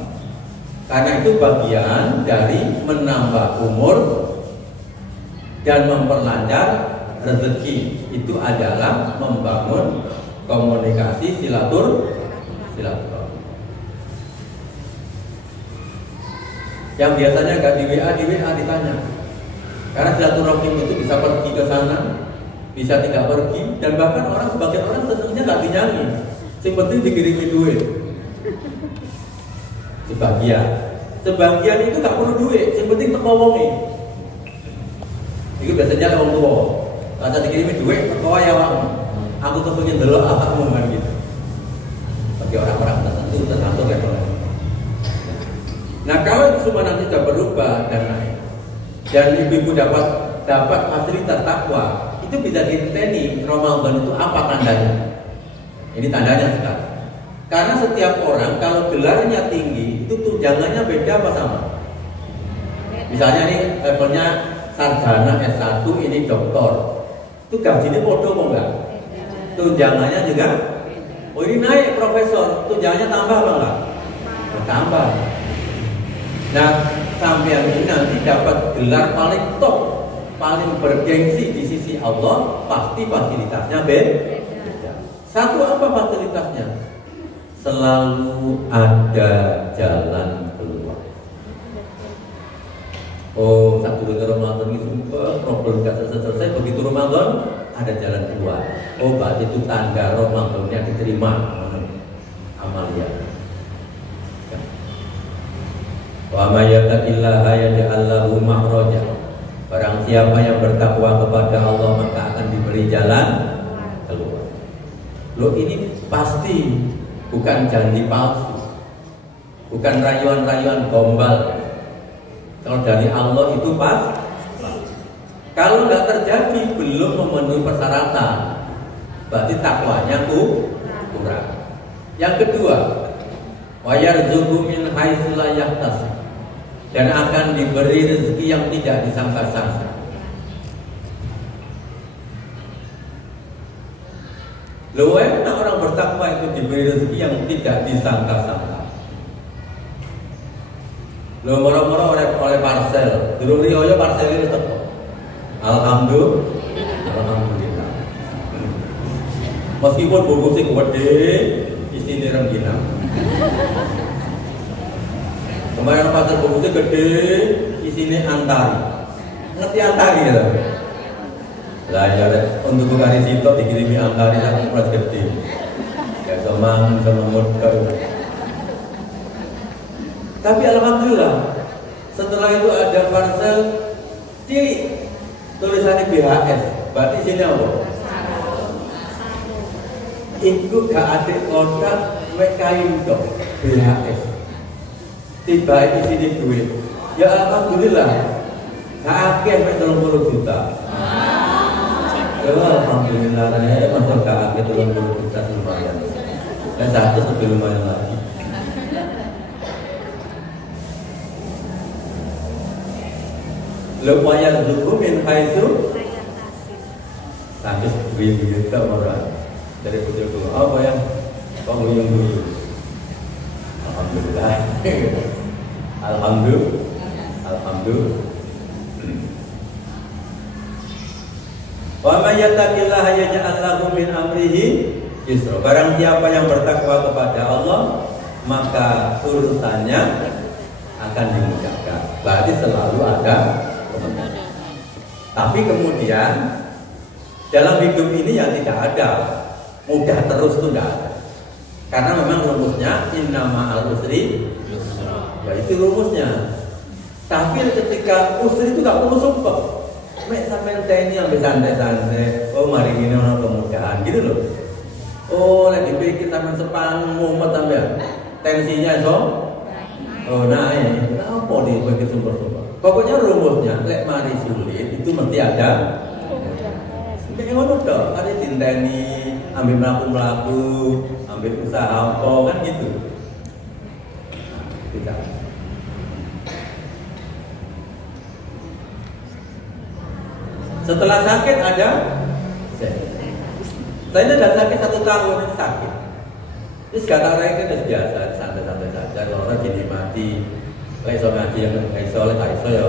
Karena itu bagian dari menambah umur dan memperlancar rezeki. Itu adalah membangun komunikasi silaturahmi. Yang biasanya nggak di WA ditanya. Karena silaturahmi itu bisa pergi ke sana, bisa tidak pergi, dan bahkan sebagian orang senangnya nggak dinyanyi. Yang penting dikirimi duit. Sebagian itu nggak perlu duit, yang penting teko wonge. Itu biasanya orang tua. Kalau dikirimi duit, teko ya wong. Aku tuh pengen delok awakmu kan gitu. Bagi orang-orang tertentu tertentu levelnya. Nah, kalau semua nanti sudah berubah dan naik, dan ibu-ibu dapat fasilitas takwa, itu bisa diteni Ramadan itu apa tandanya? Ini tandanya sekarang. Karena setiap orang kalau gelarnya tinggi, itu tunjangannya beda apa sama? Misalnya nih levelnya sarjana S1, ini doktor, itu gajinya bodoh kok enggak? Tunjangannya juga. Oh ini naik profesor, tunjangannya tambah apa enggak? Tambah. Nah, sampai ini nanti dapat gelar paling top, paling bergengsi di sisi Allah, pasti fasilitasnya beda. Satu apa fasilitasnya? Selalu ada jalan keluar. Oh, satu dengar Ramadan ini sumpah problem gak selesai. Begitu Ramadan ada jalan keluar. Oh, berarti itu tanda Ramadannya diterima amalia. Wa may yattaqillaha yaj'al lahu makhraja. Barang siapa yang bertakwa kepada Allah maka akan diberi jalan keluar. Loh, ini pasti bukan janji palsu, bukan rayuan-rayuan gombal. Kalau dari Allah itu pas. Kalau nggak terjadi, belum memenuhi persyaratan, berarti takwanya kurang. Yang kedua, wa yarzuqu min haitsu la yahtasib, dan akan diberi rezeki yang tidak disangka-sangka. Loh, enak orang bertakwa itu diberi rezeki yang tidak disangka-sangka. Loh, moro-moro oleh parcel, durung riyo parcel ini teko. Alhamdulillah. Meskipun bungkusnya gede, isinya rengginang. Kemarin pasar bungkusnya gede, isinya antari. Ngerti antari ya? Lah ya, untuk kari sitok dikirimi antari yang ukuran gede. Ya sama mudah. Tapi alhamdulillah, setelah itu ada parcel cilik, tulisannya BHS. Berarti isinya apa? Iku gak ada kontrak mek kain tok BHS. Tiba di sini duit. Ya alhamdulillah. Gak akeh mek 30 juta. Ya alhamdulillah masa gak akeh 30 juta lumayan. Dan satu lebih lumayan lagi. Lumayan zuku min haitsu sampai buyung-buyung tak marah dari bujuk apa ya buyung-buyung. Alhamdulillah. Alhamdulillah. Wa may yattaqillaha yaj'al lahu min amrihi yusra. Barang siapa yang bertakwa kepada Allah, maka urusannya akan dimudahkan. Berarti selalu ada. Tapi kemudian dalam hidup ini yang tidak ada mudah terus itu tidak ada. Karena memang rumusnya innama'al usri yusra. Ya itu rumusnya. Tapi ketika usri itu gak perlu sumpah. Mek sampai ini ambil santai-santai. Oh mari ini orang kemudahan gitu loh. Oh lagi pikir sampai sepang mumet sampai tensinya so. Oh naik. Kenapa dipikir sumpah-sumpah? Pokoknya rumusnya lek mari sulit itu mesti ada. Mek ngono tok, ada tinteni, ambil melaku-melaku, ambil usaha apa kan gitu. Tidak. Setelah sakit ada saya sudah sakit 1 tahun ini sakit. Terus kata mereka itu biasa, santai-santai saja. Kalau orang jadi mati, kalau iso ngaji yang iso ya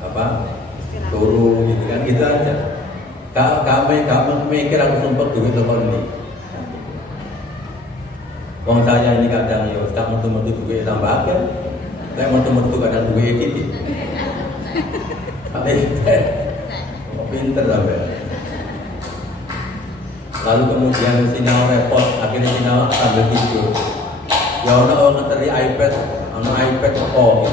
apa turu gitu kan gitu aja. Kamu mikir aku sumpah duit telepon ini. Wong saya ini kadang ya tak metu-metu duit tambah akeh. Saya metu-metu kadang duit gitu. Pinter sampai. Lalu kemudian sinyal repot, akhirnya sinyal sambil tidur. Ya orang ngeteri iPad, iPad kok.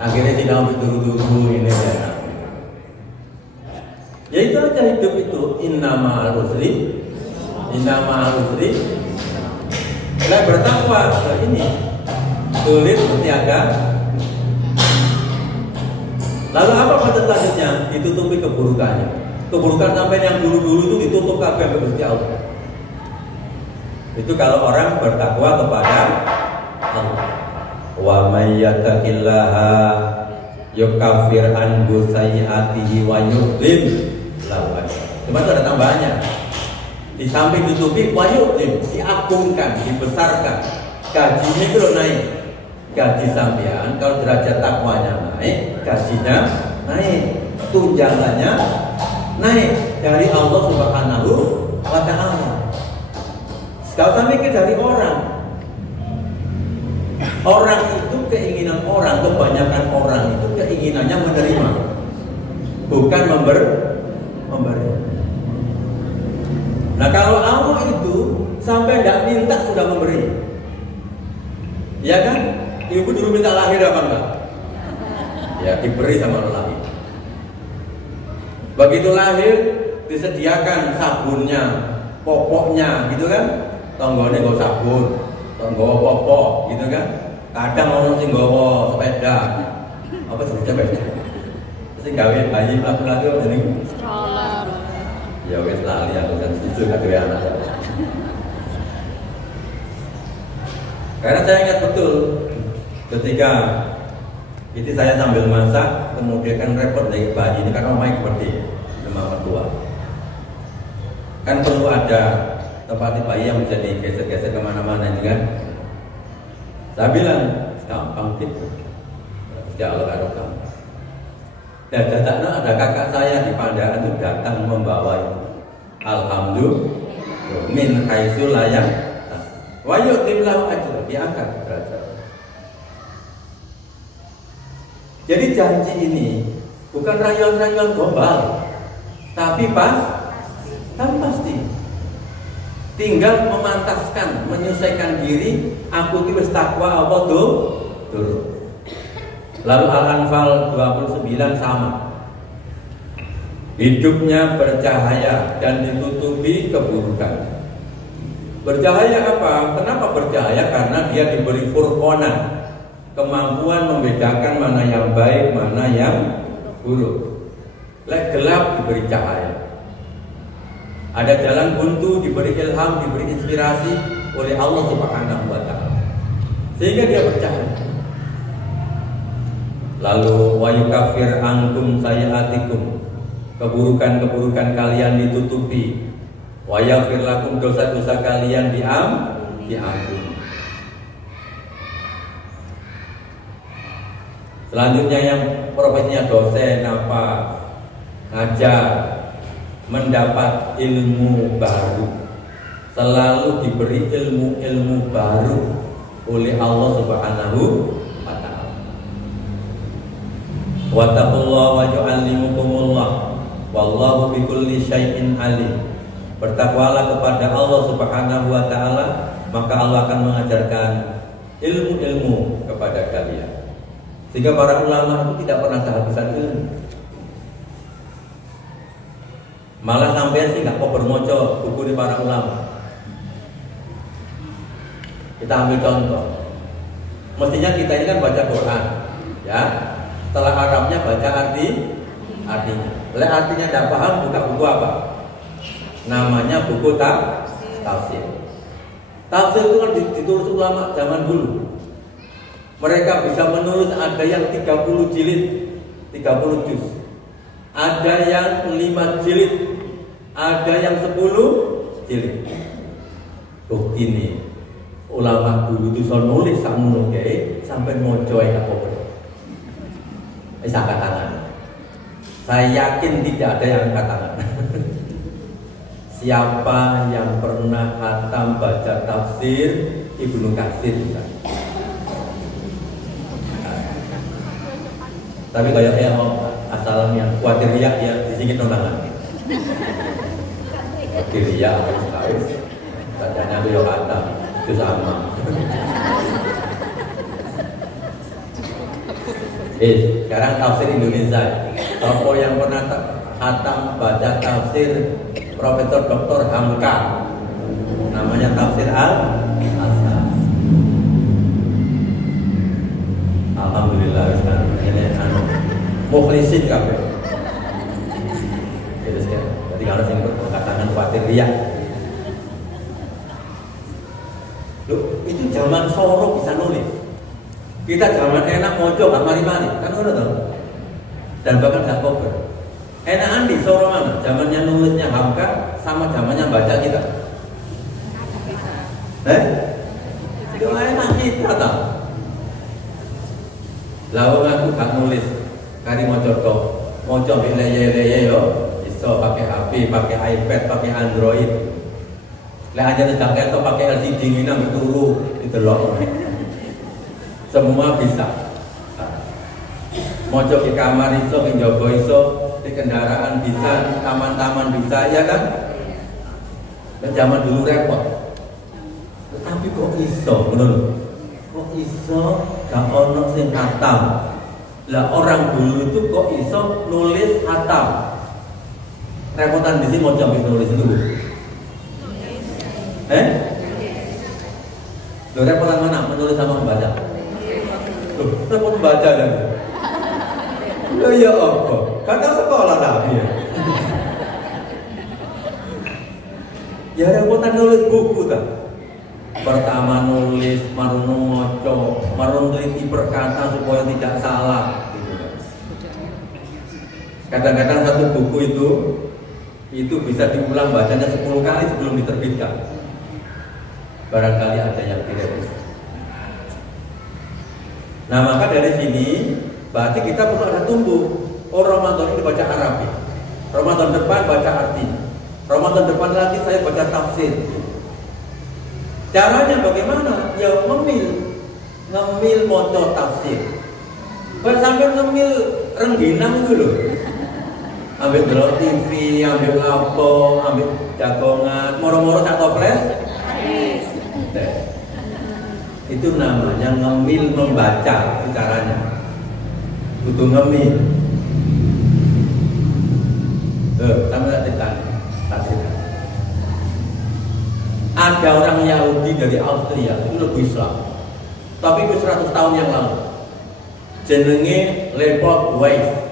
Akhirnya sinyal dulu ini ya. Ya itu aja hidup itu. Innama'al usri. Nah bertakwa ini sulit mesti ada. Lalu apa pada selanjutnya? Ditutupi keburukannya. Keburukan sampai yang dulu-dulu itu ditutup kabeh oleh Gusti Allah. Itu kalau orang bertakwa kepada Allah. Wa may yattaqillaha yukaffir anhu sayyi'atihi wa yudhim lahu ajra. Cuma ada tambahannya. Di samping ditutupi wa yudhim, diagungkan, dibesarkan. Gajinya itu naik. Gaji sampean kalau derajat takwanya naik, gajinya naik, tunjangannya naik dari Allah Subhanahu wa ta'ala. Kalau kami mikir dari orang itu keinginan orang, kebanyakan orang itu keinginannya menerima, bukan memberi. Nah kalau Allah itu sampai tidak minta sudah memberi, ya kan? Ibu dulu minta lahir apa enggak? Ya diberi sama orang lahir. Begitu lahir disediakan sabunnya, popoknya, gitu kan? Tonggone nggo sabun, tonggo popok, gitu kan? Kadang orang sing nggawa sepeda, apa sepeda? Sing gawe bayi mlaku-mlaku jeneng stroller. Ya wis lali aku kan setuju karo anak. Karena saya ingat betul ketika itu saya sambil masak, kemudian kan repot dari bayi ini karena omahnya seperti rumah mertua. Kan perlu ada tempat bayi yang bisa digeser-geser kemana-mana ini kan. Saya bilang gampang gitu. Ya Allah karo kamu. Dan datangnya ada kakak saya di Pandaan itu datang membawa itu. Alhamdulillah min haitsu la wa yu'tim lahu ajra, diangkat derajat. Jadi janji ini bukan rayuan-rayuan gombal, tapi pasti. Tinggal memantaskan, menyesuaikan diri. Aku itu takwa apa tuh? Lalu Al-Anfal 29 sama. Hidupnya bercahaya dan ditutupi keburukan. Bercahaya apa? Kenapa bercahaya? Karena dia diberi furqanan, kemampuan membedakan mana yang baik, mana yang buruk. Lek gelap diberi cahaya. Ada jalan buntu diberi ilham, diberi inspirasi oleh Allah Subhanahu wa taala. Sehingga dia bercahaya. Lalu wa yukaffir ankum sayiatikum. Keburukan-keburukan kalian ditutupi. Wa yaghfir lakum, dosa-dosa kalian diampuni. Selanjutnya yang profesinya dosen apa? Ngajar, mendapat ilmu baru. Selalu diberi ilmu-ilmu baru oleh Allah Subhanahu wa taala. Wattaqullaha wa yu'allimukumullah wallahu bikulli syai'in alim. Bertakwalah kepada Allah Subhanahu wa taala, maka Allah akan mengajarkan ilmu-ilmu kepada kalian. Sehingga para ulama itu tidak pernah kehabisan ilmu. Malah sampai sih nggak mau bermoco buku di para ulama. Kita ambil contoh. Mestinya kita ini kan baca Quran, ya. Setelah Arabnya baca artinya. Oleh artinya tidak paham, buka buku apa? Namanya buku tafsir. Tafsir itu kan ditulis ulama zaman dulu. Mereka bisa menulis, ada yang 30 jilid, 30 juz. Ada yang 5 jilid, ada yang 10 jilid. Begini, ulama dulu itu so nulis sakmono kae sampai moco gak apa-apa. Angkat tangan. Saya yakin tidak ada yang angkat tangan. Siapa yang pernah khatam baca tafsir Ibnu Katsir? Tapi kayaknya asal yang khawatir riak ya disingkit tangan. Khawatir riak harus bacanya beliau khatam itu sama. Sekarang tafsir Indonesia. Siapa yang pernah khatam baca tafsir Profesor Dr. Hamka, namanya tafsir Al-Asas. Alhamdulillah ini mukhlisin kabeh. Jadi sekarang berarti kalau sing berkatakan khawatir riak. Loh, itu zaman soro bisa nulis. Kita zaman enak mojo gak mari-mari, kan ngono to. Dan bahkan gak cover. Enakan di soro mana? Zamannya nulisnya Hamka sama zamannya baca kita. Itu enak kita tak? Lalu aku gak nulis, kari mojo tok, mojo leye yo, iso pakai HP, pakai iPad, pakai Android. Lah aja tidak ketok pakai LCD ini nang turu didelok. Semua bisa. Mojo di kamar iso, di njaba iso, di kendaraan bisa, di taman-taman bisa, ya kan? Dan zaman dulu repot. Tetapi kok iso, menurut? Kok iso gak ono sing khatam? Lah orang dulu itu kok iso nulis khatam? Repotan di sini mau jambi nulis dulu. Loh, repotan mana? Menulis sama membaca? Loh, repot membaca kan? Loh ya apa? Kata sekolah tapi ya. Ya repotan nulis buku tak? Pertama nulis, marun ngoco, marun teliti perkata supaya tidak salah. Kadang-kadang satu buku itu bisa diulang bacanya 10 kali sebelum diterbitkan. Barangkali ada yang tidak bisa. Nah maka dari sini berarti kita perlu ada tumbuh. Oh Ramadan ini baca Arabi, Ramadan depan baca arti, Ramadan depan lagi saya baca tafsir. Caranya bagaimana? Ya ngemil moco tafsir. Sampai ngemil rengginang itu loh. Ambil delok TV, ambil lapo, ambil jagongan, moro-moro sak toples. Itu namanya ngemil membaca, itu caranya. Butuh ngemil. Sama tak ditanya. Ada orang Yahudi dari Austria itu lebih Islam, tapi itu 100 tahun yang lalu. Jenenge Leopold Weiss.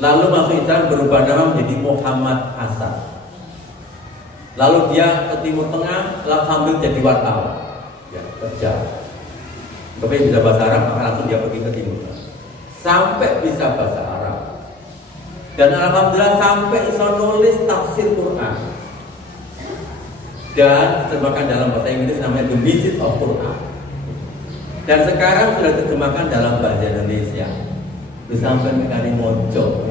Lalu masuk Islam, berubah nama menjadi Muhammad Hasan. Lalu dia ke Timur Tengah, lalu sambil jadi wartawan, ya, kerja. Tapi bisa bahasa Arab, maka langsung dia pergi ke Timur Tengah. Sampai bisa bahasa Arab. Dan alhamdulillah sampai bisa nulis tafsir Quran. Dan diterjemahkan dalam bahasa Inggris namanya The Message of Quran. Dan sekarang sudah diterjemahkan dalam bahasa Indonesia. Itu sampai ke Kalimojo.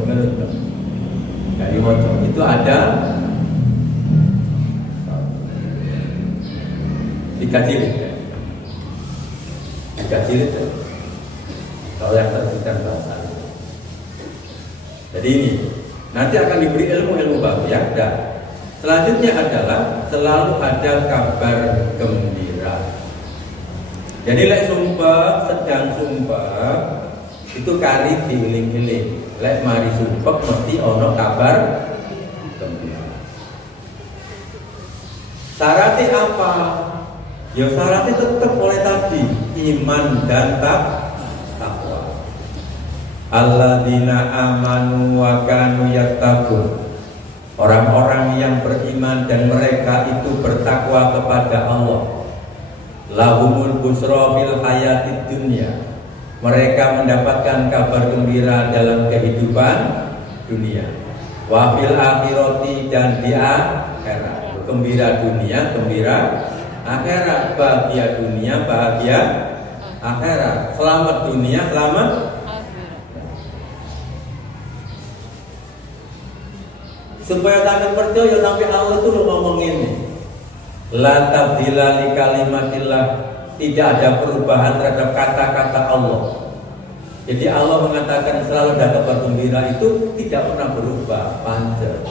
Kalimojo itu ada 3 jilid. 3 jilid. Kalau yang terbitkan bahasa. Jadi ini nanti akan diberi ilmu-ilmu baru ya. Dan selanjutnya adalah selalu ada kabar gembira. Jadi lek sumpah, sedang sumpah itu kali diiling-iling. Lek mari sumpah mesti ono kabar gembira. Syaratnya apa? Ya syaratnya tetap oleh tadi iman dan takwa. Alladzina amanu wa kanu yattaqun. Orang-orang yang beriman dan mereka itu bertakwa kepada Allah. Lahumul busra fil hayatid dunya. Mereka mendapatkan kabar gembira dalam kehidupan dunia. Wa fil akhirati, dan di akhirat. Gembira dunia, gembira akhirat. Bahagia dunia, bahagia akhirat. Selamat dunia, selamat supaya sampai percaya sampai Allah itu ngomong ini. La tabdila li kalimatillah, tidak ada perubahan terhadap kata-kata Allah. Jadi Allah mengatakan selalu ada kabar gembira itu tidak pernah berubah, panjang.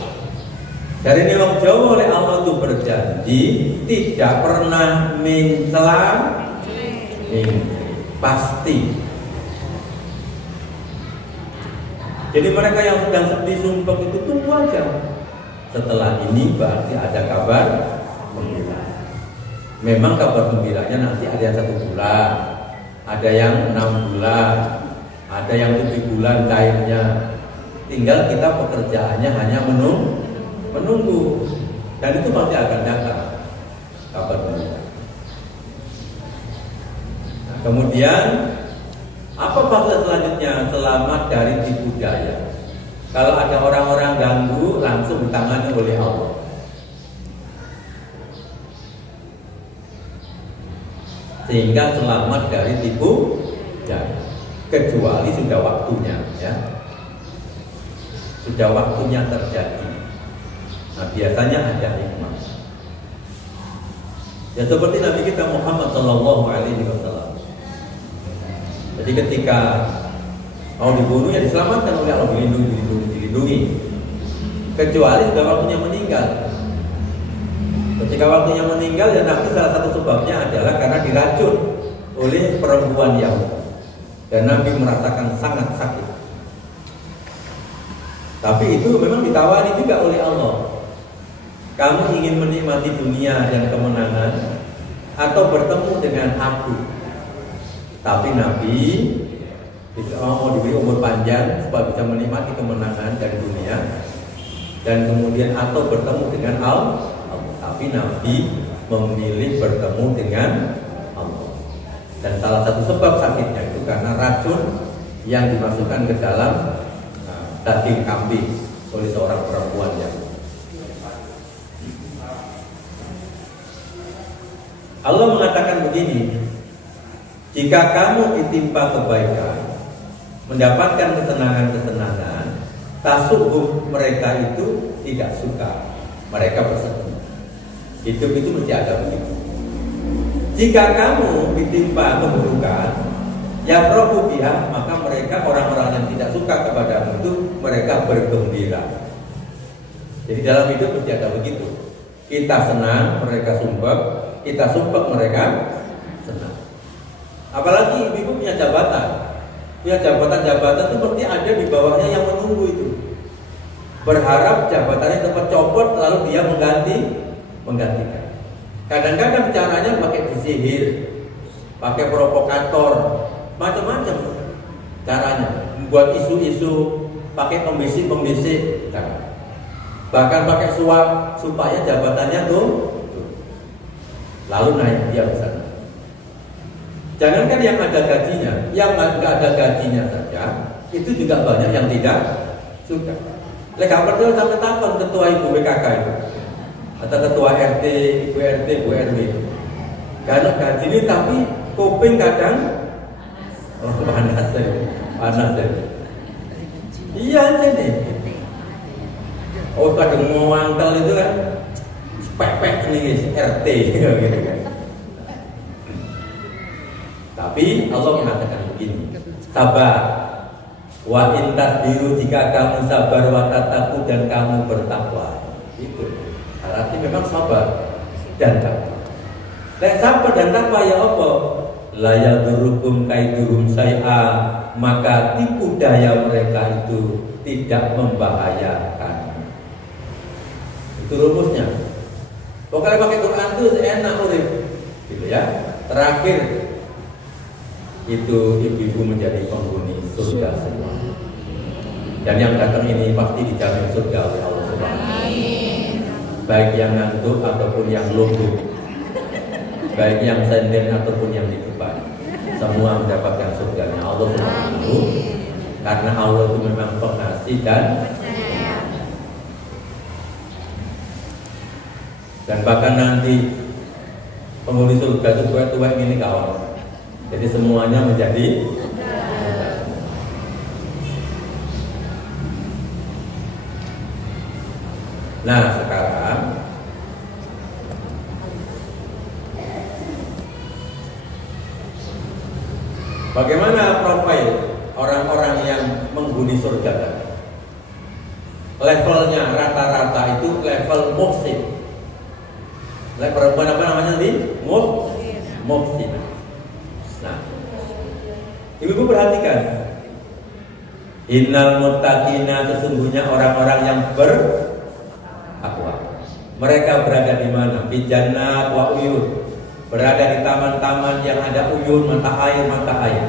Dari ini wong Jawa oleh Allah itu berjanji tidak pernah mencela, pasti. Jadi mereka yang sedang sedih sumpah itu tunggu aja. Setelah ini berarti ada kabar gembira. Memang kabar gembiranya nanti ada yang 1 bulan, ada yang 6 bulan, ada yang 7 bulan cairnya. Tinggal kita pekerjaannya hanya menunggu. Dan itu pasti akan datang kabar gembira. Nah, kemudian apa fase selanjutnya? Selamat dari tipu daya. Kalau ada orang-orang ganggu, langsung ditangani oleh Allah. Sehingga selamat dari tipu daya. Kecuali sudah waktunya, ya. Sudah waktunya terjadi. Nah, biasanya ada hikmah. Ya seperti Nabi kita Muhammad SAW. Jadi ketika mau dibunuh ya diselamatkan oleh Allah, dilindungi. Kecuali sudah waktunya meninggal. Ketika waktunya meninggal ya Nabi salah satu sebabnya adalah karena diracun oleh perempuan Yahudi. Dan Nabi merasakan sangat sakit. Tapi itu memang ditawari juga oleh Allah. Kamu ingin menikmati dunia dan kemenangan atau bertemu dengan aku? Tapi Nabi mau diberi umur panjang supaya bisa menikmati kemenangan dari dunia dan kemudian atau bertemu dengan Allah. Tapi Nabi memilih bertemu dengan Allah. Dan salah satu sebab sakitnya itu karena racun yang dimasukkan ke dalam daging kambing oleh seorang perempuan yang Allah mengatakan begini. Jika kamu ditimpa kebaikan, mendapatkan kesenangan-kesenangan, tasubbuh mereka itu tidak suka, mereka bersedih. Hidup itu mesti ada begitu. Jika kamu ditimpa keburukan, ya probu biha, maka mereka orang-orang yang tidak suka kepadamu itu mereka bergembira. Jadi dalam hidup mesti ada begitu. Kita senang, mereka sumpah. Kita sumpah, mereka senang. Apalagi ibu-ibu punya jabatan. Punya jabatan-jabatan itu pasti ada di bawahnya yang menunggu itu. Berharap jabatannya cepat copot lalu dia menggantikan. Kadang-kadang caranya pakai disihir, pakai provokator, macam-macam caranya. Membuat isu-isu, pakai pembisik-pembisik, bahkan pakai suap supaya jabatannya tuh lalu naik dia ke sana. Jangankan yang ada gajinya, yang nggak ada gajinya saja, itu juga banyak yang tidak suka. Lega perlu sampai takon ketua ibu PKK itu, atau ketua RT, ibu RT, ibu RW. Karena gaji ini tapi kuping kadang panas deh. Iya jadi. Oh kadang mau angkel itu kan, spek nih RT gitu kan. Tapi Allah mengatakan begini, sabar. Wa intas biru jika kamu sabar wa tataku dan kamu bertakwa. Itu artinya memang sabar dan takwa. Lek sabar dan takwa ya apa? La yadurukum kaiduhum say'a, maka tipu daya mereka itu tidak membahayakan. Itu rumusnya. Pokoknya pakai Quran itu enak urip. Gitu ya. Terakhir itu ibu-ibu menjadi penghuni surga semua. Dan yang datang ini pasti dijamin surga oleh Allah Subhanahu wa taala. Baik yang ngantuk ataupun yang lumpuh, baik yang senden ataupun yang di depan, semua mendapatkan surganya Allah Subhanahu wa taala. Karena Allah itu memang pengasih dan bahkan nanti penghuni surga itu tua-tua ini kawan. Jadi semuanya menjadi Nah sekarang bagaimana profil orang-orang yang menghuni surga? Levelnya rata-rata itu level muhsin. Level apa namanya tadi? Muhsin. Nah, ibu-ibu perhatikan. Innal muttaqina, sesungguhnya orang-orang yang bertakwa. Mereka berada di mana? Fi jannat wa uyun. Berada di taman-taman yang ada uyun, mata air.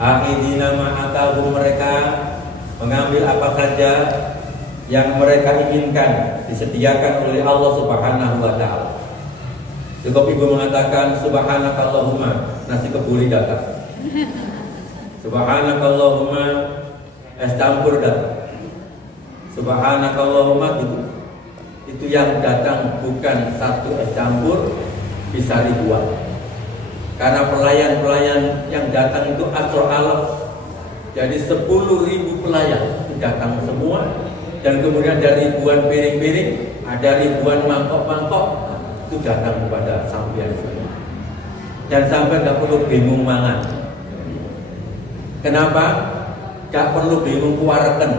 Akhidina ma'atahu, mereka mengambil apa saja yang mereka inginkan, disediakan oleh Allah Subhanahu wa taala. Cukup ibu mengatakan subhanakallahumma, nasi kebuli datang. Subhanakallahumma, es campur datang. Subhanakallahumma, itu yang datang bukan satu es campur, bisa ribuan. Karena pelayan-pelayan yang datang itu asro alaf. Jadi 10.000 pelayan datang semua. Dan kemudian ada ribuan piring-piring, ada ribuan mangkok-mangkok, itu datang kepada sampean semua. Dan sampai nggak perlu bingung mangan. Kenapa? Nggak perlu bingung kuareken.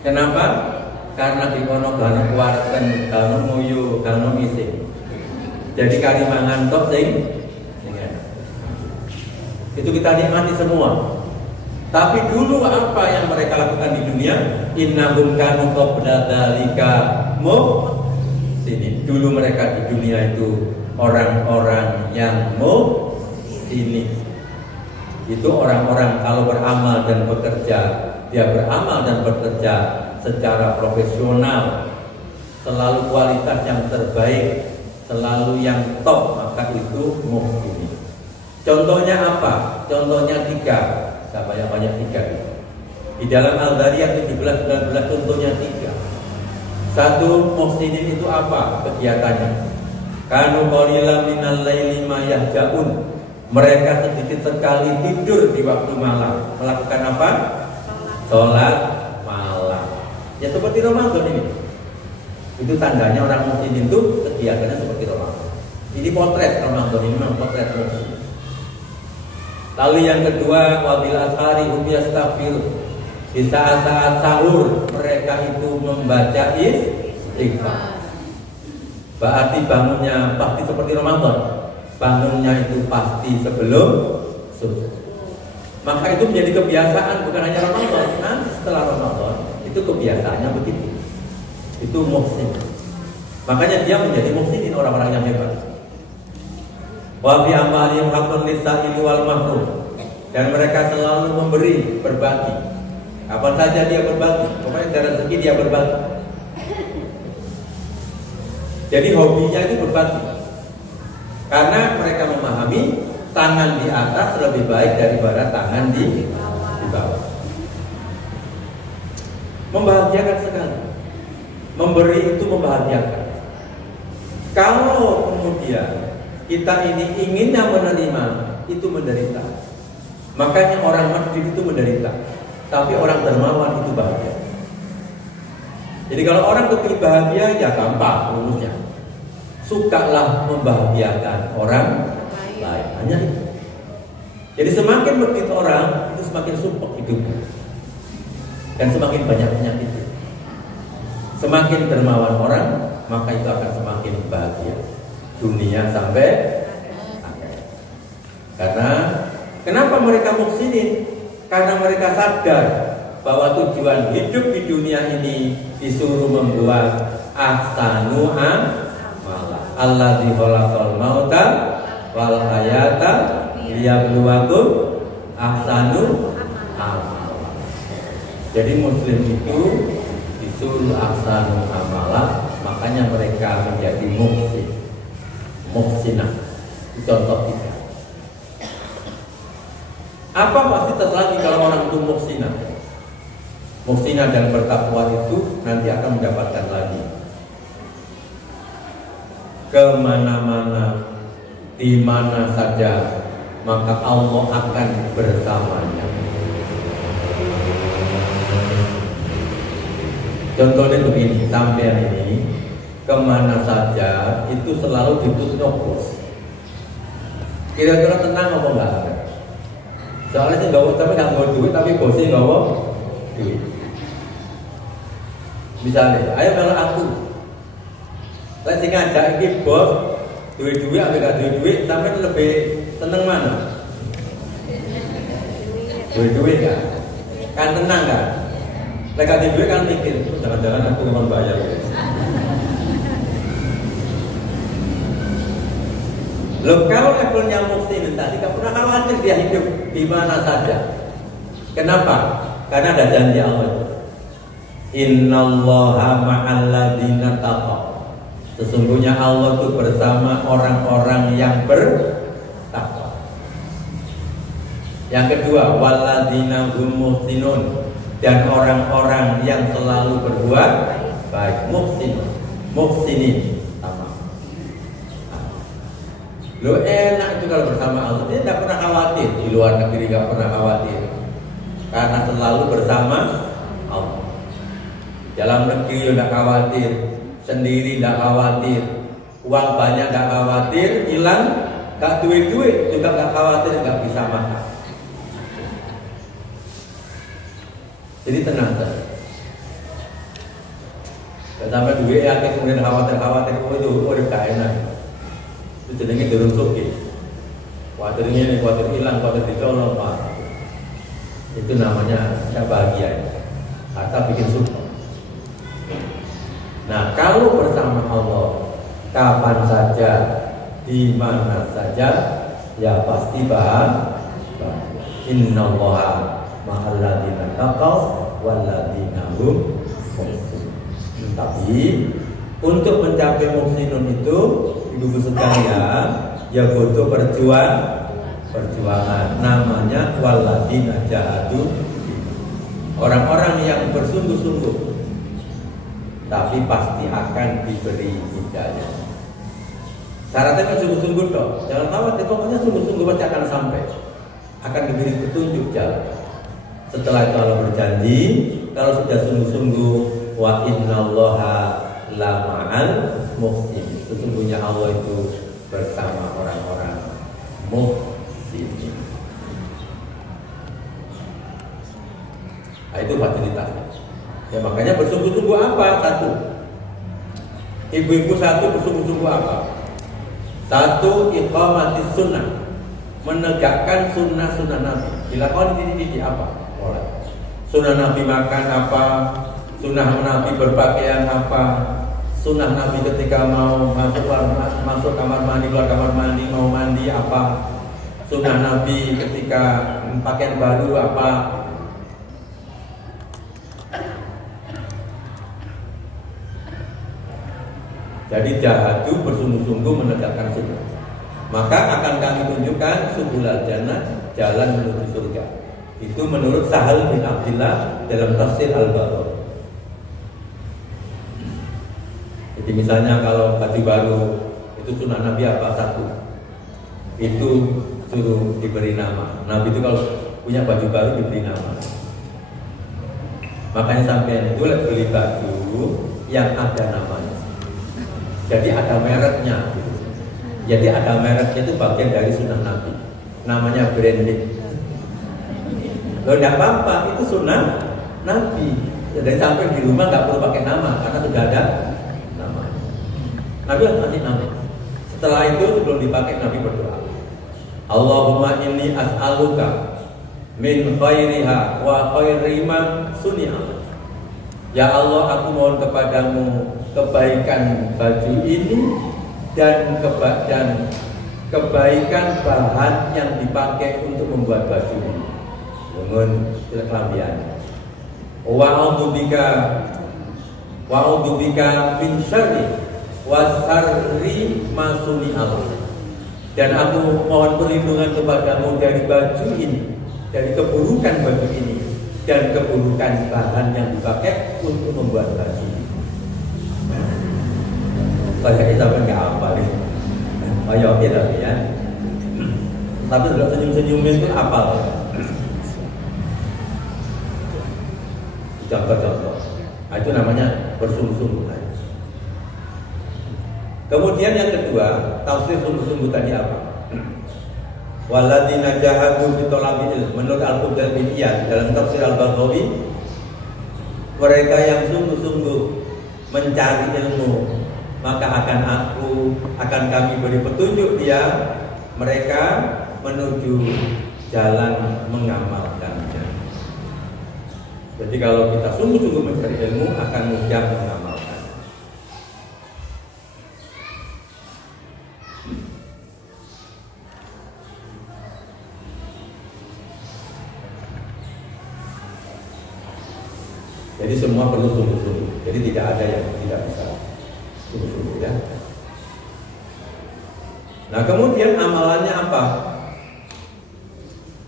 Kenapa? Karena di kono gano kuareken, gano nguyu, gano ngisi. Jadi kari mangan tok sing itu kita nikmati semua. Tapi dulu apa yang mereka lakukan di dunia? Innahum kanu qabla dzalika muhsinin. Dulu mereka di dunia itu orang-orang yang muhsinin. Itu orang-orang kalau beramal dan bekerja, dia beramal dan bekerja secara profesional, selalu kualitas yang terbaik, selalu yang top, maka itu muhsinin. Contohnya apa? Contohnya 3. Saya banyak-banyak 3. Di dalam Al-Dhariyat 17-19 contohnya 3. Satu, muhsinin itu apa kegiatannya? Kanu qalilan minal laili ma yahjaun. Mereka sedikit sekali tidur di waktu malam. Melakukan apa? Sholat malam. Ya seperti Ramadan ini. Itu tandanya orang muhsinin itu kegiatannya seperti Ramadan. Ini potret Ramadan, ini memang potret muhsinin. Lalu yang kedua, wabil ashari hum yastaghfir. Di saat-saat sahur mereka itu membaca istighfar. Berarti bangunnya pasti seperti Ramadan. Bangunnya itu pasti sebelum subuh. Maka itu menjadi kebiasaan, bukan hanya Ramadan. Nanti setelah Ramadan itu kebiasaannya begitu. Itu muhsin. Makanya dia menjadi muhsinin, orang-orang yang hebat. Wa fi amalihim haqqun lis-sa'ili wal mahrum. Dan mereka selalu memberi, berbagi. Kapan saja dia berbagi, pokoknya dari rezeki dia berbagi. Jadi hobinya itu berbagi. Karena mereka memahami tangan di atas lebih baik daripada tangan di bawah. Membahagiakan sekali. Memberi itu membahagiakan. Kalau kemudian kita ini inginnya menerima, itu menderita. Makanya orang masjid itu menderita, tapi orang dermawan itu bahagia. Jadi kalau orang kepingin bahagia, ya gampang rumusnya. Sukalah membahagiakan orang lain. Hanya itu. Jadi semakin begitu orang, itu semakin sumpah hidupnya. Dan semakin banyak penyakitnya. Semakin dermawan orang, maka itu akan semakin bahagia dunia sampai akhir. Karena kenapa mereka muhsinin? Karena mereka sadar bahwa tujuan hidup di dunia ini disuruh membuat ahsanu amala. Allazi khalaqal mauta wal hayata liyabluwakum ahsanu amala. Jadi muslim itu disuruh ahsanu amala, makanya mereka menjadi muhsin. Muhsinah. Contoh kita. Apa fasilitas lagi kalau orang itu muhsinah? Muhsinah dan bertakwa itu nanti akan mendapatkan lagi. Kemana-mana, di mana saja, maka Allah akan bersamanya. Contohnya begini, sampean ini kemana saja itu selalu ditutup bos. Kira-kira tenang apa enggak? Soalnya sih nggak tapi nggak mau duit, tapi bosnya nggak mau duit. Misalnya, ayo kalau aku, saya sih ngajak ini bos, duit-duit, ambil nggak duit-duit, sampai lebih tenang mana? Duit-duit kan? Kan tenang kan? Lagi duit kan mikir, jangan-jangan aku memang bayar. Loh, kalau levelnya muhsin tadi gak pernah khawatir dia hidup di mana saja. Kenapa? Karena ada janji Allah. Innallaha ma'al ladzina taqaw. Sesungguhnya Allah itu bersama orang-orang yang bertakwa. Yang kedua, walladzina hum muhsinun, dan orang-orang yang selalu berbuat baik. Muhsinin. Lo enak itu kalau bersama Allah, dia tidak pernah khawatir. Di luar negeri tidak pernah khawatir, karena selalu bersama Allah. Dalam negeri tidak khawatir, sendiri tidak khawatir, uang banyak tidak khawatir, hilang gak duit-duit juga gak khawatir, gak bisa makan. Jadi tenang saja. Gak sampai duit ya, kemudian khawatir, oh itu udah gak enak. Itu jadinya turun suki. Khawatirnya ini, khawatir hilang, khawatir dicolong, Pak. Itu namanya tidak bahagia, atau bikin suka. Nah, kalau bersama Allah, kapan saja, di mana saja, ya pasti bahagia. Innallaha ma'al ladzina taqaw wal ladzina hum muhsinun. Tapi untuk mencapai muhsinun itu, ibu-ibu sekalian, ya butuh perjuangan. Namanya walladzina jahadu. Orang-orang yang bersungguh-sungguh, tapi pasti akan diberi hidayah. Syaratnya kan sungguh-sungguh dong. Jangan khawatir, pokoknya sungguh-sungguh pasti akan sampai. Akan diberi petunjuk jalan. Setelah itu Allah berjanji, kalau sudah sungguh-sungguh, wa innallaha la ma'al muhsin. Sesungguhnya Allah itu bersama orang-orang muhsin. Nah, itu fasilitasnya. Ya makanya bersungguh-sungguh apa? Satu, ibu-ibu satu bersungguh-sungguh apa? Satu, iqamatis sunnah, menegakkan sunnah-sunnah Nabi. Dilakoni di apa? Mulai. Sunnah Nabi makan apa? Sunnah Nabi berpakaian apa? sunnah Nabi ketika mau masuk kamar mandi, keluar kamar mandi, mau mandi apa, sunnah Nabi ketika pakaian baru apa. Jadi jahadu bersungguh-sungguh menegakkan sunnah. Maka akan kami tunjukkan subulal jannah, jalan menuju surga. Itu menurut Sahal bin Abdillah dalam tafsir Al-Baqarah. Jadi misalnya kalau baju baru itu sunnah Nabi apa? Satu, itu suruh diberi nama. Nabi itu kalau punya baju baru diberi nama. Makanya sampai itu beli baju yang ada namanya. Jadi ada mereknya. Jadi ada mereknya itu bagian dari sunnah Nabi. Namanya branding. Loh tidak apa-apa, itu sunnah Nabi. Jadi sampai di rumah nggak perlu pakai nama karena sudah ada nama. Nabi harus kasih nama. Setelah itu sebelum dipakai Nabi berdoa. Allahumma inni as'aluka min khairiha wa khairi ma suni'a. Ya Allah, aku mohon kepadamu kebaikan baju ini dan kebaikan bahan yang dipakai untuk membuat baju ini. Dengan kelambian. Wa'udzubika min syarri wa syarri ma suni'a. Dan aku mohon perlindungan kepadamu dari baju ini, dari keburukan baju ini dan keburukan bahan yang dipakai untuk membuat baju ini. Saya kita pun nggak apa nih, ayo oke tapi ya. Tapi kalau senyum-senyum itu apal. Contoh-contoh, nah, itu namanya bersungguh-sungguh. Kemudian yang kedua, tafsir sungguh-sungguh tadi apa? Walladzina jahadu fi talabil ilm. Menurut Al-Qudal bin Iyad dalam tafsir Al-Baghawi, mereka yang sungguh-sungguh mencari ilmu, maka akan kami beri petunjuk dia mereka menuju jalan mengamalkannya. Jadi kalau kita sungguh-sungguh mencari ilmu akan mudah mengamalkan. Jadi semua perlu sungguh-sungguh. Jadi tidak ada yang tidak bisa sungguh-sungguh ya. Nah kemudian amalannya apa?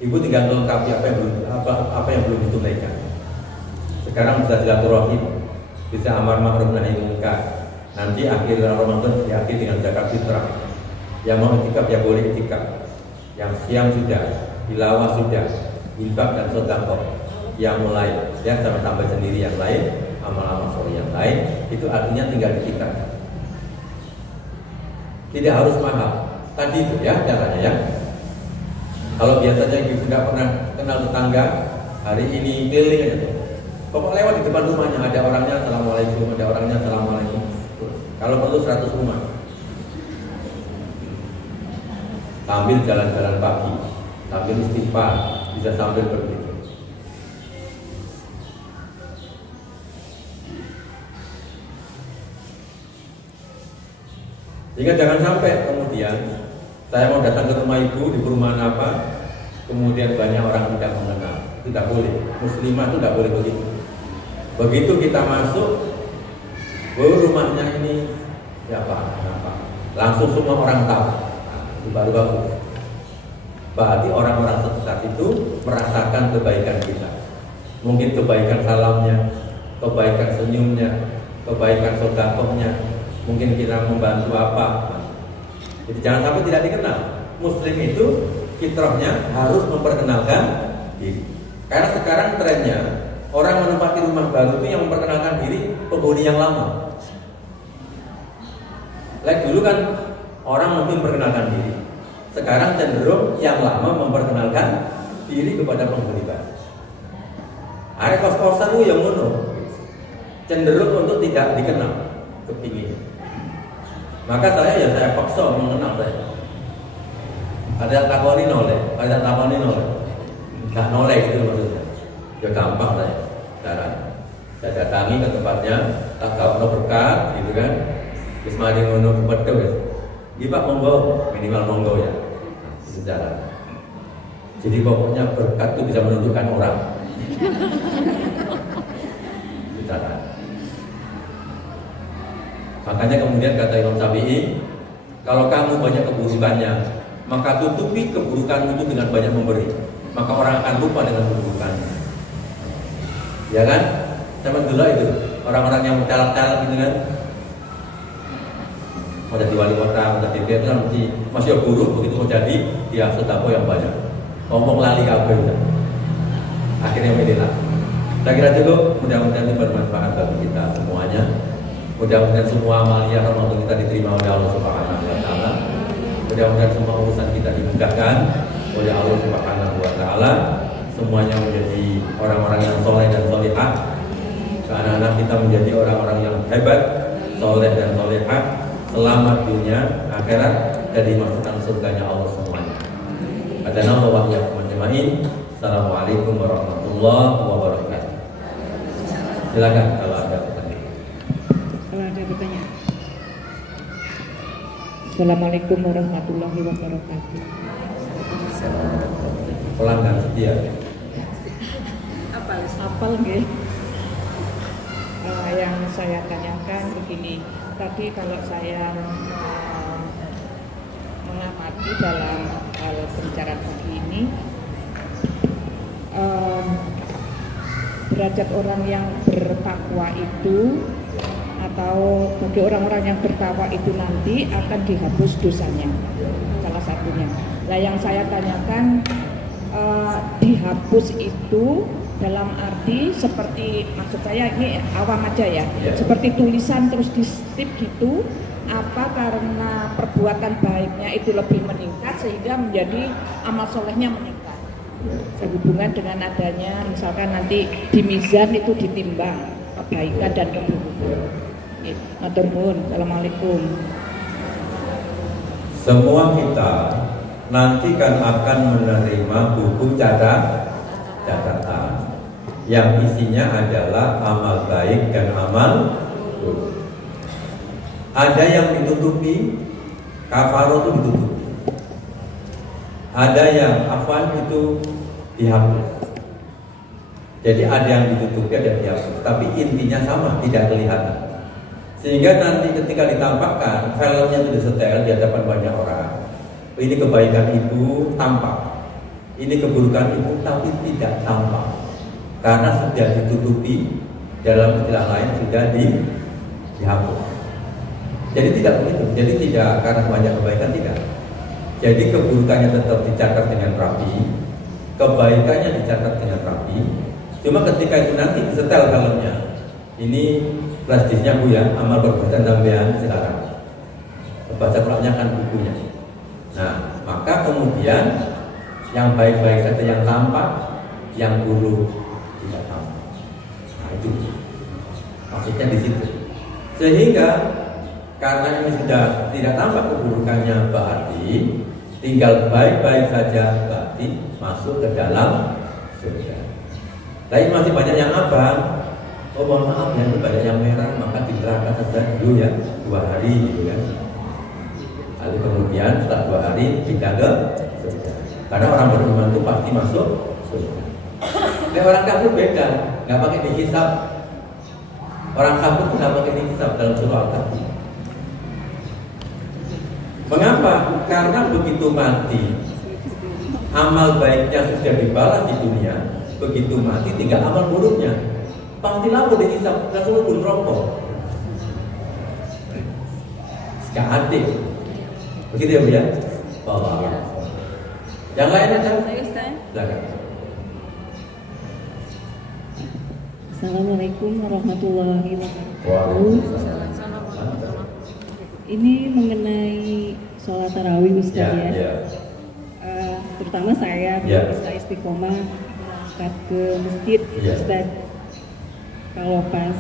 Ibu tinggal melengkapi apa yang belum ditunaikan. Sekarang bisa silaturahim, bisa amar ma'ruf nahi munkar. Nanti akhir Ramadan diakhiri dengan zakat fitrah. Yang mau itikaf ya boleh itikaf. Yang siang sudah, tilawah sudah, infak dan sedekah. Yang mulai ya sama tambah sendiri yang lain, amal-amal soleh yang lain, itu artinya tinggal itikaf. Tidak harus mahal. Tadi itu ya caranya ya. Kalau biasanya ibu tidak pernah kenal tetangga, hari ini keliling aja. Pokoknya lewat di depan rumahnya ada orangnya assalamualaikum, ada orangnya assalamualaikum. Kalau perlu 100 rumah. Sambil jalan-jalan pagi, sambil istighfar, bisa sambil berzikir. Sehingga jangan sampai kemudian saya mau datang ke rumah ibu di perumahan apa, kemudian banyak orang tidak mengenal. Tidak boleh. Muslimah itu tidak boleh begitu. Begitu kita masuk, rumahnya ini siapa? Langsung semua orang tahu. Itu baru bagus. Berarti orang-orang sekitar itu merasakan kebaikan kita. Mungkin kebaikan salamnya, kebaikan senyumnya, kebaikan sedekahnya. Mungkin kita membantu apa. Jadi jangan sampai tidak dikenal. Muslim itu fitrahnya harus memperkenalkan diri. Karena sekarang trennya orang menempati rumah baru itu yang memperkenalkan diri penghuni yang lama. Dulu kan orang mungkin memperkenalkan diri. Sekarang cenderung yang lama memperkenalkan diri kepada penghuni baru. Ada kos-kosan itu yang ngono. Cenderung untuk tidak dikenal, kepingin. Maka saya paksa mengenal saya. Ada takoni noleh, nggak noleh itu maksudnya. Ya gampang saya caranya. Saya datangi ke tempatnya, tak gawe berkat, gitu kan. Terus mari ngono pedho wis. Iki Pak monggo, minimal monggo ya. Itu cara. Jadi pokoknya berkat itu bisa menunjukkan orang. Itu cara. Makanya kemudian kata Imam Syafi'i, kalau kamu banyak keburukannya, maka tutupi keburukanmu itu dengan banyak memberi. Maka orang akan lupa dengan keburukannya. Ya kan? Zaman dulu itu orang-orang yang calak-calak gitu kan, mau jadi wali kota, mau jadi DPR kan masih buruk, begitu mau jadi dia sedekah yang banyak. Ngomong lali kabeh. Akhirnya milihlah. Saya kira cukup, mudah-mudahan ini bermanfaat bagi kita semuanya. Mudah-mudahan semua amalia Ramadan kita diterima oleh Allah Subhanahu wa taala. Mudah-mudahan semua urusan kita dimudahkan oleh Allah Subhanahu wa taala. Semuanya menjadi orang-orang yang soleh dan solehah. Anak-anak kita menjadi orang-orang yang hebat, soleh dan solehah, selamat dunia, akhirat, dan dimasukkan surganya Allah semuanya. Adana wa iyyakum ajma'in. Assalamualaikum warahmatullahi wabarakatuh. Silakan kalau ada pertanyaan. Kalau ada pertanyaan. Assalamualaikum warahmatullahi wabarakatuh. Pelanggan setia. Apal nggih. Yang saya tanyakan begini, tadi kalau saya mengamati dalam hal pembicaraan pagi ini, derajat orang yang bertakwa itu atau bagi orang-orang yang bertakwa itu nanti akan dihapus dosanya, salah satunya. Nah yang saya tanyakan, dihapus itu dalam arti seperti, maksud saya ini awam aja ya, seperti tulisan terus di stip gitu, apa karena perbuatan baiknya itu lebih meningkat sehingga menjadi amal solehnya meningkat, sehubungan dengan adanya misalkan nanti di mizan itu ditimbang kebaikan dan keburukan. Matur nuwun. Assalamualaikum. Semua kita nanti kan akan menerima buku catatan yang isinya adalah amal baik dan amal buruk. Ada yang ditutupi, kafaroh itu ditutupi. Ada yang afwan itu dihapus. Jadi ada yang ditutupi, ada yang dihapus. Tapi intinya sama, tidak kelihatan. Sehingga nanti ketika ditampakkan, filenya itu disetel di hadapan banyak orang. Ini kebaikan itu tampak, ini keburukan itu tapi tidak tampak, karena sudah ditutupi, dalam istilah lain sudah dihapus. Jadi tidak begitu, jadi tidak karena banyak kebaikan, tidak. Jadi keburukannya tetap dicatat dengan rapi, kebaikannya dicatat dengan rapi. Cuma ketika itu nanti disetel filenya, ini flash disknya Bu ya, amal perbuatan tambahan silakan. Baca Qurannya kan bukunya. Nah, maka kemudian yang baik-baik saja yang tampak, yang buruk tidak tampak. Nah itu maksudnya di situ. Sehingga karena ini sudah tidak tampak keburukannya berarti tinggal baik-baik saja berarti masuk ke dalam surga. Tapi masih banyak yang abang. Oh mohon maaf yang banyak yang merah, maka di neraka saja dulu ya 2 hari gitu kan. Lalu kemudian setelah 2 hari pindah ke surga. Karena orang beriman itu pasti masuk surga. Nah, orang kafir beda, nggak pakai dihisab. Orang kafir itu nggak pakai dihisab dalam surah Al-Kahfi. Mengapa? Karena begitu mati, amal baiknya sudah dibalas di dunia. Begitu mati tinggal amal buruknya. Pasti lapor dihisab, langsung pun rokok. Gak adil. Begitu ya Bu ya? Bawa. Yang lain ada? Silakan. Assalamualaikum warahmatullahi wabarakatuh. Waalaikumsalam. Ini mengenai sholat tarawih Ustaz ya. Terutama saya bisa istiqomah berangkat ke masjid Ustaz. Kalau pas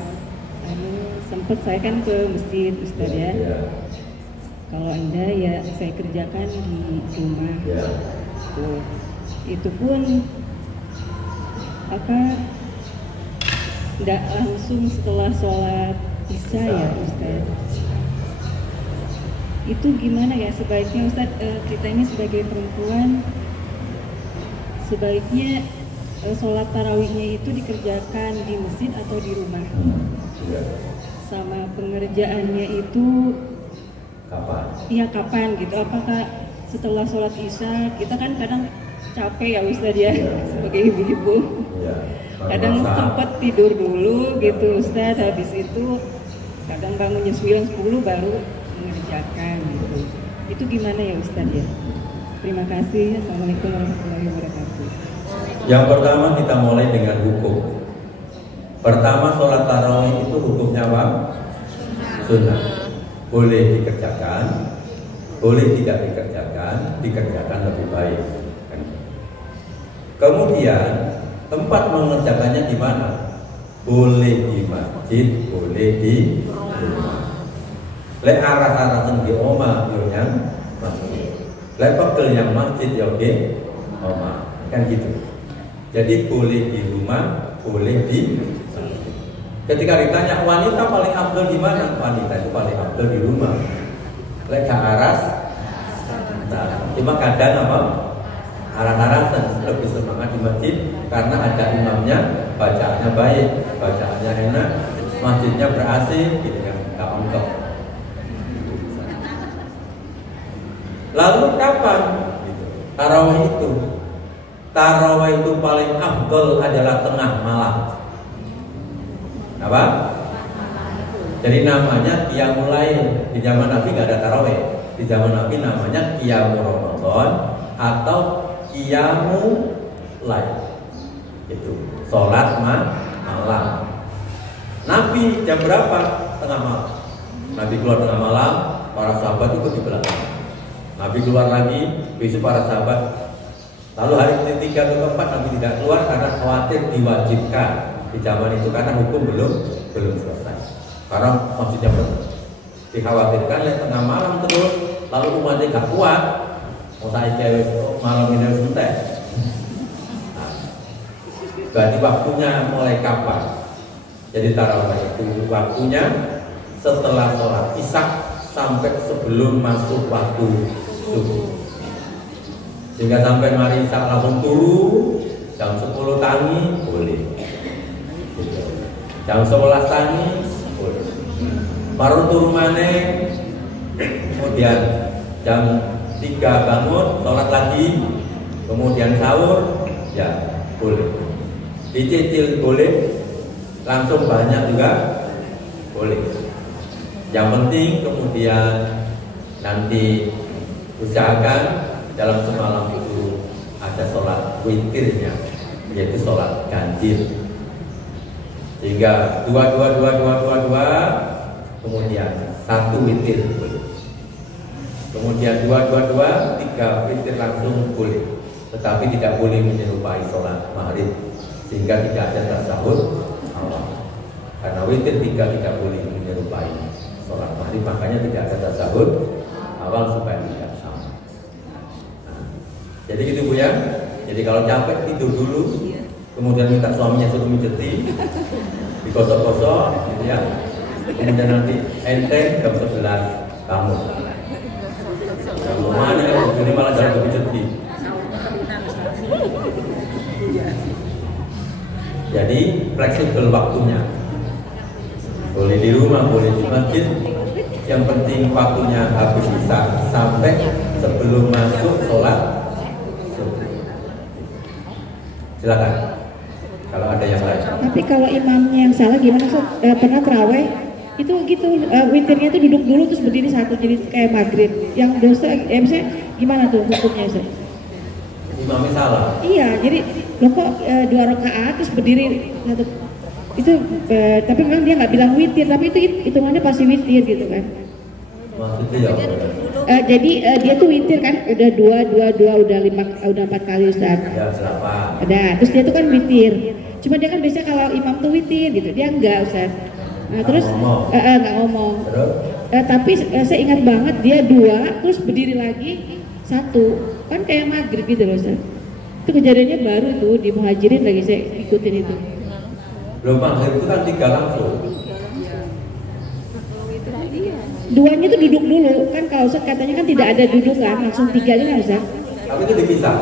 sempat saya kan ke masjid Ustaz ya. Kalau Anda ya saya kerjakan di rumah. Itu pun Nggak langsung setelah sholat isya ya Ustaz. Itu gimana ya sebaiknya Ustaz, kita ini sebagai perempuan sebaiknya sholat tarawihnya itu dikerjakan di masjid atau di rumah? Sama pengerjaannya itu Kapan? iya kapan gitu, apakah setelah sholat isya? Kita kan kadang capek ya Ustaz ya, sebagai ibu-ibu kadang sempat tidur dulu gitu Ustaz, habis itu kadang bangunnya 9-10 baru mengerjakan gitu. Itu gimana ya Ustaz ya? Terima kasih. Assalamualaikum warahmatullahi wabarakatuh. Yang pertama kita mulai dengan hukum. Pertama, sholat tarawih itu hukumnya apa? Sunnah. Boleh dikerjakan, boleh tidak dikerjakan, dikerjakan lebih baik. Kemudian tempat mengerjakannya di mana? Boleh di masjid, boleh di rumah. Lek arah-arah di omah yang masjid. Lek pegel yang masjid ya oke, omah. Kan gitu. Jadi boleh di rumah, boleh di masjid. Ketika ditanya wanita paling afdal di mana? Wanita itu paling afdal di rumah. Lek ke aras, nah, cuma kadang apa? Arah-arahan lebih semangat di masjid karena ada imamnya, bacaannya baik, bacaannya enak, masjidnya ber-AC, gitu kan, nggak ongkok. Lalu kapan tarawih itu? Tarawih itu paling afdal adalah tengah malam. Apa? Jadi namanya qiyamul lail. Di zaman Nabi nggak ada tarawih. Di zaman Nabi namanya qiyamul Ramadan atau qiyamul lail. Itu sholat malam. Nabi jam berapa? Tengah malam. Nabi keluar tengah malam, para sahabat ikut di belakang. Nabi keluar lagi, besok para sahabat. Lalu hari ketiga atau keempat Nabi tidak keluar karena khawatir diwajibkan di zaman itu karena hukum belum selesai. Karena maksudnya dikhawatirkan lihat tengah malam terus, lalu umatnya gak kuat. Mau saya cewek malam ini harus entek. Nah, berarti waktunya mulai kapan? Jadi tarawih itu waktunya setelah sholat isya sampai sebelum masuk waktu subuh. Sehingga sampai mari isya langsung turu jam 10 tangi boleh. Jam 11 tangi boleh. Baru turu maneh, kemudian jam 3 bangun, sholat lagi, kemudian sahur, ya boleh. Dicicil boleh, langsung banyak juga boleh. Yang penting kemudian nanti usahakan dalam semalam itu ada sholat witirnya, yaitu sholat ganjil. Sehingga 2, kemudian 1 witir boleh. Kemudian 2, 3 witir langsung boleh. Tetapi tidak boleh menyerupai sholat maghrib, sehingga tidak ada tasawuf awal. Karena witir 3 tidak boleh menyerupai sholat maghrib, makanya tidak ada tasawuf awal supaya tidak sama. Nah, jadi gitu Bu ya. Jadi kalau capek tidur dulu, kemudian minta suaminya suruh mijeti, digosok-gosok, gitu ya. Kemudian nanti enteng jam 11 kamu. Mana ya? Jadi malah jangan mijeti. Jadi fleksibel waktunya. Boleh di rumah, boleh di masjid. Yang penting waktunya habis isya sampai sebelum masuk sholat subuh. Silakan. Kalau ada yang lain. Tapi kalau imamnya yang salah gimana Sob? Pernah terawih itu gitu, witirnya itu duduk dulu terus berdiri satu jadi kayak maghrib. Yang dosa, misalnya gimana tuh hukumnya Sob? Imamnya salah. Iya, jadi lo kok 2 rakaat terus berdiri satu itu, tapi memang dia nggak bilang witir, tapi itu hitungannya pasti witir gitu kan? Maksudnya ya. Jadi dia tuh witir kan, udah 2, udah 4 kali Ustaz. Ya berapa? Ada, terus dia tuh kan witir. Cuma dia kan biasanya kalau imam tuh witir gitu, dia enggak Ustaz. Nah, terus nggak ngomong. Terus? Tapi saya ingat banget dia 2, terus berdiri lagi 1, kan kayak maghrib gitu loh Ustaz. Itu kejadiannya baru itu di Muhajirin lagi saya ikutin itu. Belum maghrib itu kan 3 langsung. Duanya itu duduk dulu kan, kalau Ustaz katanya kan tidak ada duduk kan, langsung 3 aja kan Ustaz? Tapi itu dipisah.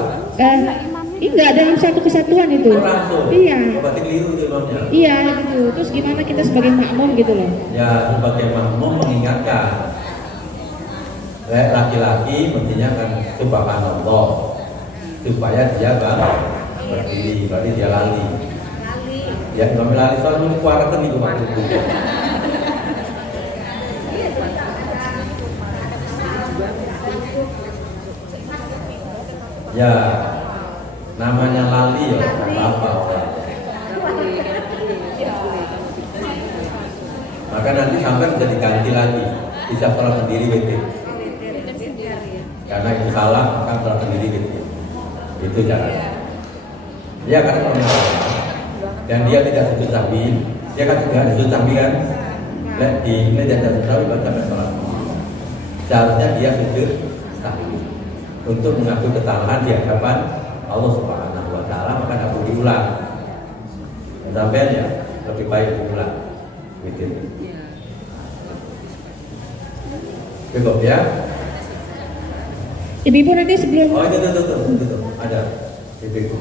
Enggak, dalam satu kesatuan itu. Langsung. Iya. Berarti keliru itu imamnya. Iya gitu. Terus gimana kita sebagai makmum gitu loh? Ya sebagai makmum mengingatkan. Laki-laki mestinya kan subhanallah supaya dia berdiri, berarti dia lali. Ya imam lali soalnya ini kuaratan itu maksudnya. Ya, namanya lali ya, nggak apa-apa. Maka nanti sampai bisa diganti lagi, bisa sholat sendiri witir. Karena itu salah, maka sholat sendiri witir. Itu caranya. Ya karena kalau salah dan dia tidak sujud sahwi, dia kan tidak sujud sahwi kan? Di ini dia tidak sujud sahwi baca sholat. Seharusnya dia sujud sahwi untuk mengakui kesalahan di hadapan Allah Subhanahu wa Ta'ala, maka tidak perlu diulang. Sampai ya lebih baik diulang. Gitu. Cukup ya. Ibu nanti sebelum. Oh itu ada ibu.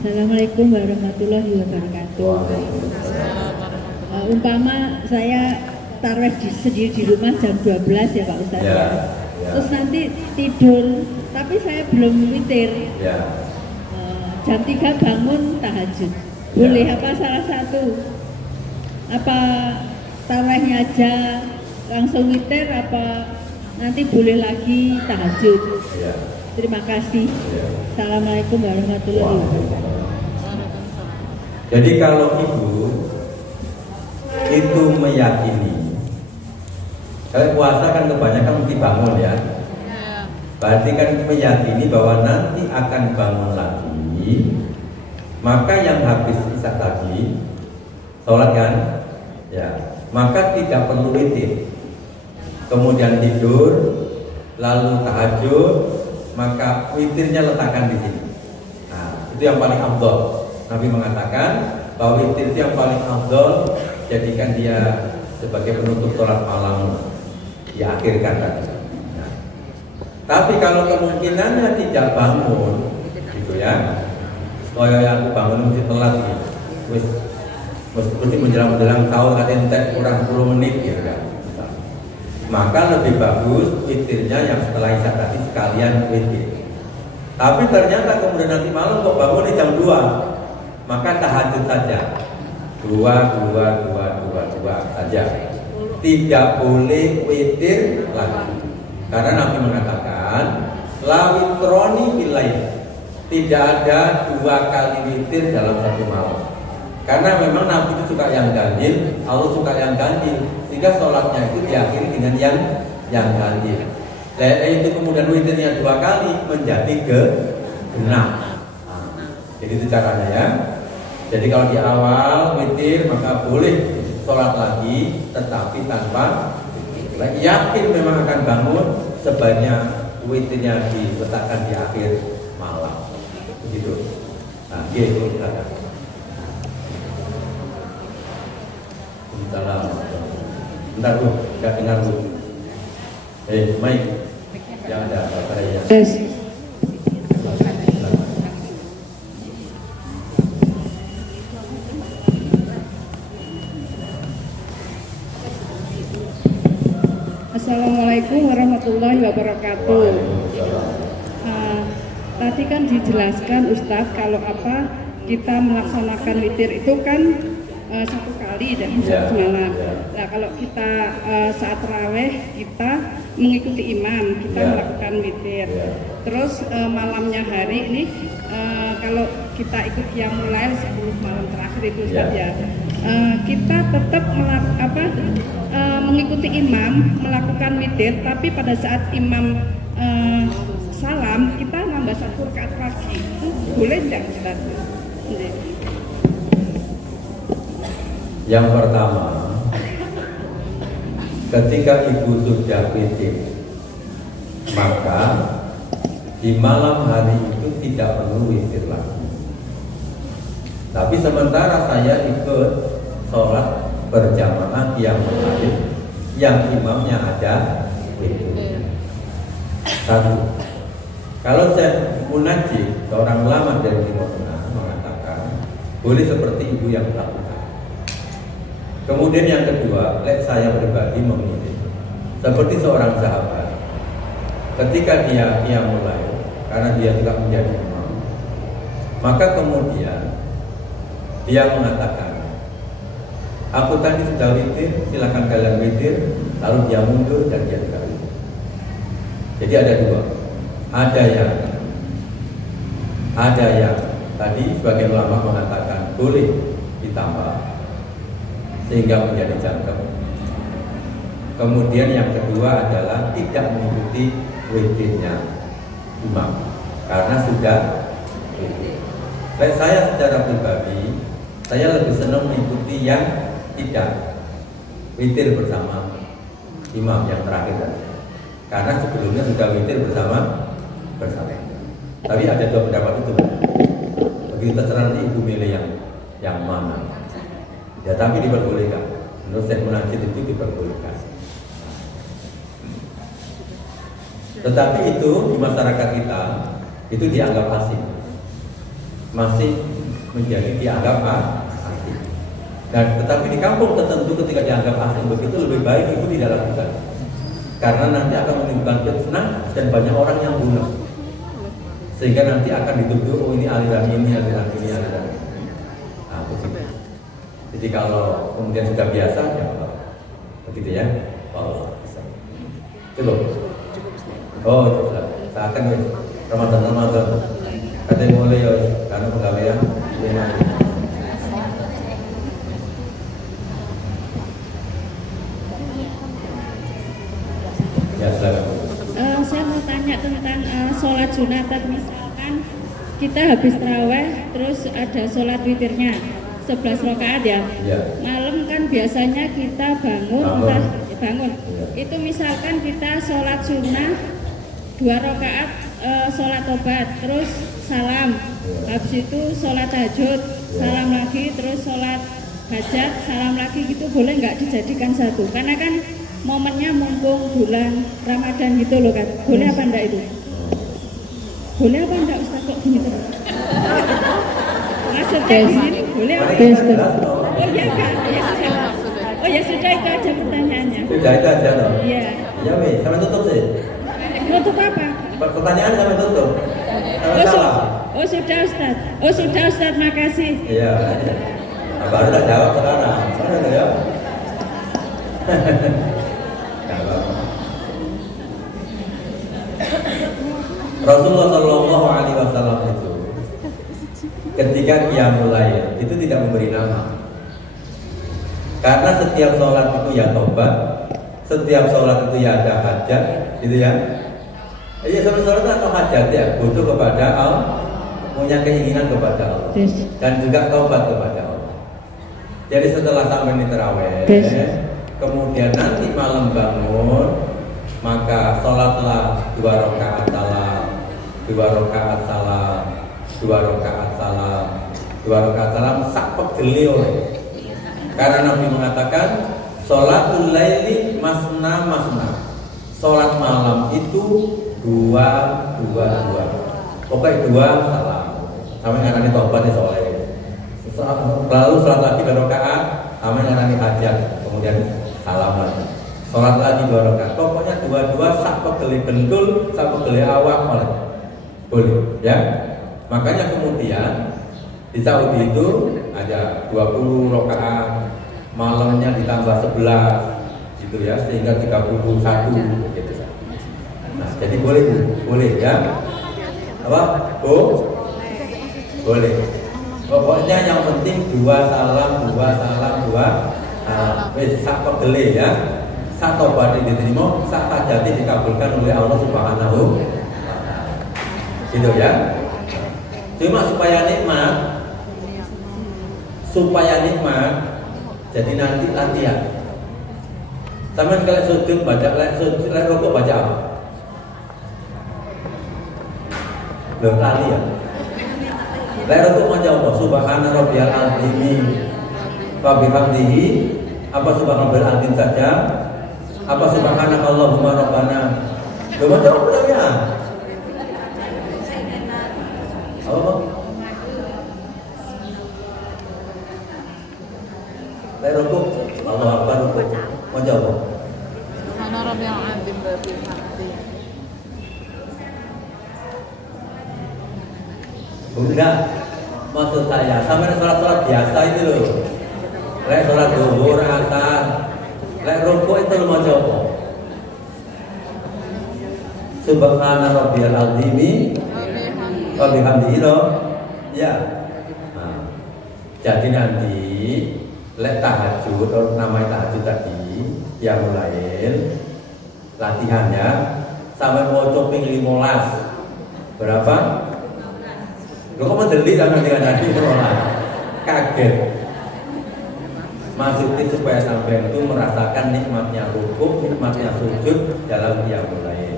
Assalamualaikum warahmatullahi wabarakatuh. Umpama saya taruh sendiri di rumah jam 12 ya Pak Ustadz. Ya. Terus nanti tidur, tapi saya belum witir. Ya. Jam 3 bangun tahajud. Boleh apa salah satu? Apa tarawihnya aja langsung witir, apa nanti boleh lagi tahajud? Ya. Terima kasih. Ya. Assalamualaikum warahmatullahi wabarakatuh. Jadi kalau ibu itu meyakini, kalau puasa kan kebanyakan mesti bangun ya. Berarti kan meyakini bahwa nanti akan bangun lagi, maka yang habis isya tadi sholat kan, ya, maka tidak perlu witir. Kemudian tidur, lalu tahajud, maka witirnya letakkan di sini. Nah, itu yang paling afdol. Nabi mengatakan bahwa witir itu yang paling afdol, jadikan dia sebagai penutup sholat malam, diakhirkan tadi. Nah, tapi kalau kemungkinannya tidak bangun, gitu ya, supaya aku bangun mesti telat nih, mesti menjelang sahur katanya kurang 10 menit gitu kan. Maka lebih bagus witirnya yang setelah isya tadi sekalian witir. Tapi ternyata kemudian nanti malam kok bangun di jam 2, maka tahajud saja 2 saja. Tidak boleh witir lagi. Karena Nabi mengatakan la witroni bilail. Tidak ada 2 kali witir dalam satu malam. Karena memang Nabi itu suka yang ganjil, Allah suka yang ganjil, sehingga sholatnya itu diakhiri dengan yang ganjil. Itu kemudian witirnya 2 kali menjadi genap. Jadi itu caranya ya. Jadi kalau di awal witir maka boleh sholat lagi, tetapi tanpa yakin memang akan bangun, sebaiknya witirnya diletakkan di akhir malam. Begitu. Nah, gitu silakan. Salam. Bentar Bu, enggak dengar Bu. Mike. Ya ada baterainya. Assalamualaikum warahmatullahi wabarakatuh. Tadi kan dijelaskan Ustadz kalau apa kita melaksanakan witir itu kan 1 kali dan satu malam. Nah kalau kita saat tarawih kita mengikuti imam, kita melakukan witir. Terus malamnya hari ini kalau kita ikut yang mulai 10 malam terakhir itu Ustadz ya. Kita tetap mengikuti imam melakukan witir, tapi pada saat imam salam kita nambah 1 rakaat lagi. Itu boleh tidak Ustaz? Yang pertama, ketika ibu sudah witir, maka di malam hari itu tidak perlu witir lagi. Tapi sementara saya ikut sholat berjamaah yang imamnya ada witir. Satu, kalau saya munajid, seorang ulama dari Timur Tengah mengatakan boleh seperti ibu yang lakukan. Kemudian yang kedua, saya pribadi memilih seperti seorang sahabat, ketika dia mulai, karena dia juga menjadi imam, maka kemudian dia mengatakan, aku tadi sudah witir, silakan kalian witir, lalu dia mundur dan dia tidak witir. Jadi ada dua. Ada yang tadi sebagian ulama mengatakan boleh ditambah sehingga menjadi jangkep. Kemudian yang kedua adalah tidak mengikuti witirnya imam karena sudah witir. Saya secara pribadi saya lebih senang mengikuti yang tidak witir bersama imam yang terakhir tadi. Karena sebelumnya sudah witir bersama. Tapi ada dua pendapat itu. Begitu terserah nanti ibu milih yang mana. Ya tapi diperbolehkan. Menurut saya munajid itu diperbolehkan. Tetapi itu di masyarakat kita itu dianggap asing. Masih menjadi dianggap asing. Dan tetapi di kampung tertentu ketika dianggap asing begitu lebih baik ibu tidak lakukan. Karena nanti akan menimbulkan fitnah dan banyak orang yang guna. Sehingga nanti akan dituduh, oh ini aliran ini, aliran ini, aliran ini. Nah, begitu. Jadi kalau kemudian sudah biasa, ya begitu ya. Oh, bisa. Cukup. Oh, cukup. Saya akan Ramadan. Katanya mulai ya, karena pegawaian. Ya, silakan. Saya mau tanya tentang sholat sunatan. Misalkan kita habis taraweh terus ada sholat witirnya 11 rakaat ya. Malam kan biasanya kita bangun. Ya. Itu misalkan kita sholat sunnah 2 rakaat sholat tobat terus salam. Habis itu sholat tahajud salam lagi terus sholat hajat salam lagi gitu, boleh nggak dijadikan satu? Karena kan momennya mumpung bulan Ramadan gitu loh kan. Boleh apa enggak itu? Boleh apa enggak Ustaz kok gini terus? Maksudnya gini, boleh apa enggak? Oh iya Kak, ya sudah. Oh ya sudah, itu aja pertanyaannya. Sudah itu aja loh. Iya. Ya weh, sampai tutup sih. Tutup apa? Pertanyaan sampai tutup. Oh sudah Ustaz. Oh sudah Ustaz, makasih. Iya. Baru tak jawab sekarang. Mana tak jawab? Rasulullah Shallallahu Alaihi Wasallam itu ketika dia mulai itu tidak memberi nama, karena setiap sholat itu ya tobat, setiap sholat itu ya ada hajat, gitu ya. Iya, sholat atau hajat ya butuh kepada Allah, punya keinginan kepada Allah, dan juga tobat kepada Allah. Jadi setelah sampai di taraweh, kemudian nanti malam bangun, maka sholatlah 2 rakaat salam, 2 rakaat salam, 2 rakaat salam, 2 rakaat salam sak pegeli. Karena Nabi mengatakan sholatul laili masna masna, sholat malam itu 2. Pokoknya 2 salam sampai ngarani tobat ya soleh. Lalu sholat lagi 2 rakaat sampai ngarani hajat, kemudian salam lagi. Sholat lagi 2 rakaat. Pokoknya 2 sak pegeli bentul, sak pegeli awak boleh ya. Makanya kemudian di Saudi itu ada 20 rakaat, malamnya ditambah 11 gitu ya, sehingga 31 gitu. Nah, jadi boleh ya. Apa? Oh, boleh. Pokoknya yang penting 2 salam, 2 salam, 2 wis sak pegeli ya. Sak tobat diterima, sak hajati dikabulkan oleh Allah Subhanahu wa Ta'ala. Gitu ya. Cuma supaya nikmat, jadi nanti latihan. Sama sekali sujud baca rukuk baca apa? Belum kali ya. Rukuk baca apa? Subhana rabbiyal azim wa bihamdihi. Apa subhana rabbiyal azim saja? Apa subhanakallahumma rabbana? Belum baca apa ya? Apa? Rukuk Allahu Akbar rukuk. Mau jawab? Subhana rabbiyal azim wa bihamdihi. Enggak, maksud saya sampai sholat biasa itu loh. Lek sholat zuhur, asar, lek rukuk itu lo mau jawab? Subhana rabbiyal azim wa bihamdihi loh. Ya. Nah, jadi nanti lek tahajud atau namanya tahajud tadi yang lain latihannya sampai mau coping 15 berapa? Lo kok mendeli sama dengan Nabi Muhammad? Kaget. Maksudnya supaya sampai itu merasakan nikmatnya rukuk, nikmatnya sujud dalam qiyamul lail.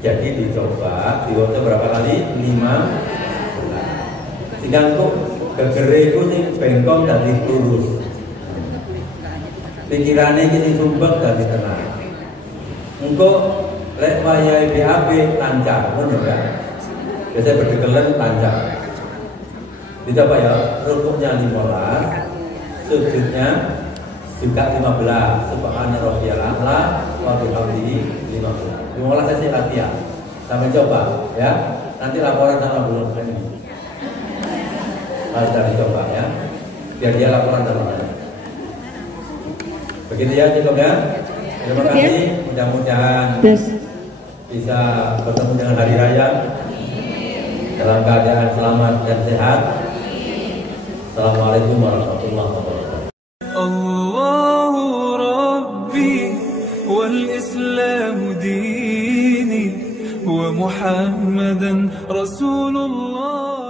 Jadi dicoba, dibaca berapa kali? 5. Sehingga kok gegere itu sih bengkong dan lurus. Pikirannya ini sumpah dan tenang. Engkau lek wayai BAB lancar, benar ya? Biasanya berdegelan lancar. Dicoba ya, rukuknya 15, sujudnya juga 15. Subhana rabbiyal a'la wa bihamdihi 15. 15 sesi latihan. Sampai coba ya. Nanti laporan sama Bu Nur ini. Harus dicoba ya. Biar dia laporan sama saya. Begitu ya, cukup ya. Terima kasih. Mudah-mudahan bisa bertemu dengan hari raya dalam keadaan selamat dan sehat. Assalamualaikum warahmatullahi wabarakatuh. الله ربي والإسلام ديني ومحمدا رسول الله.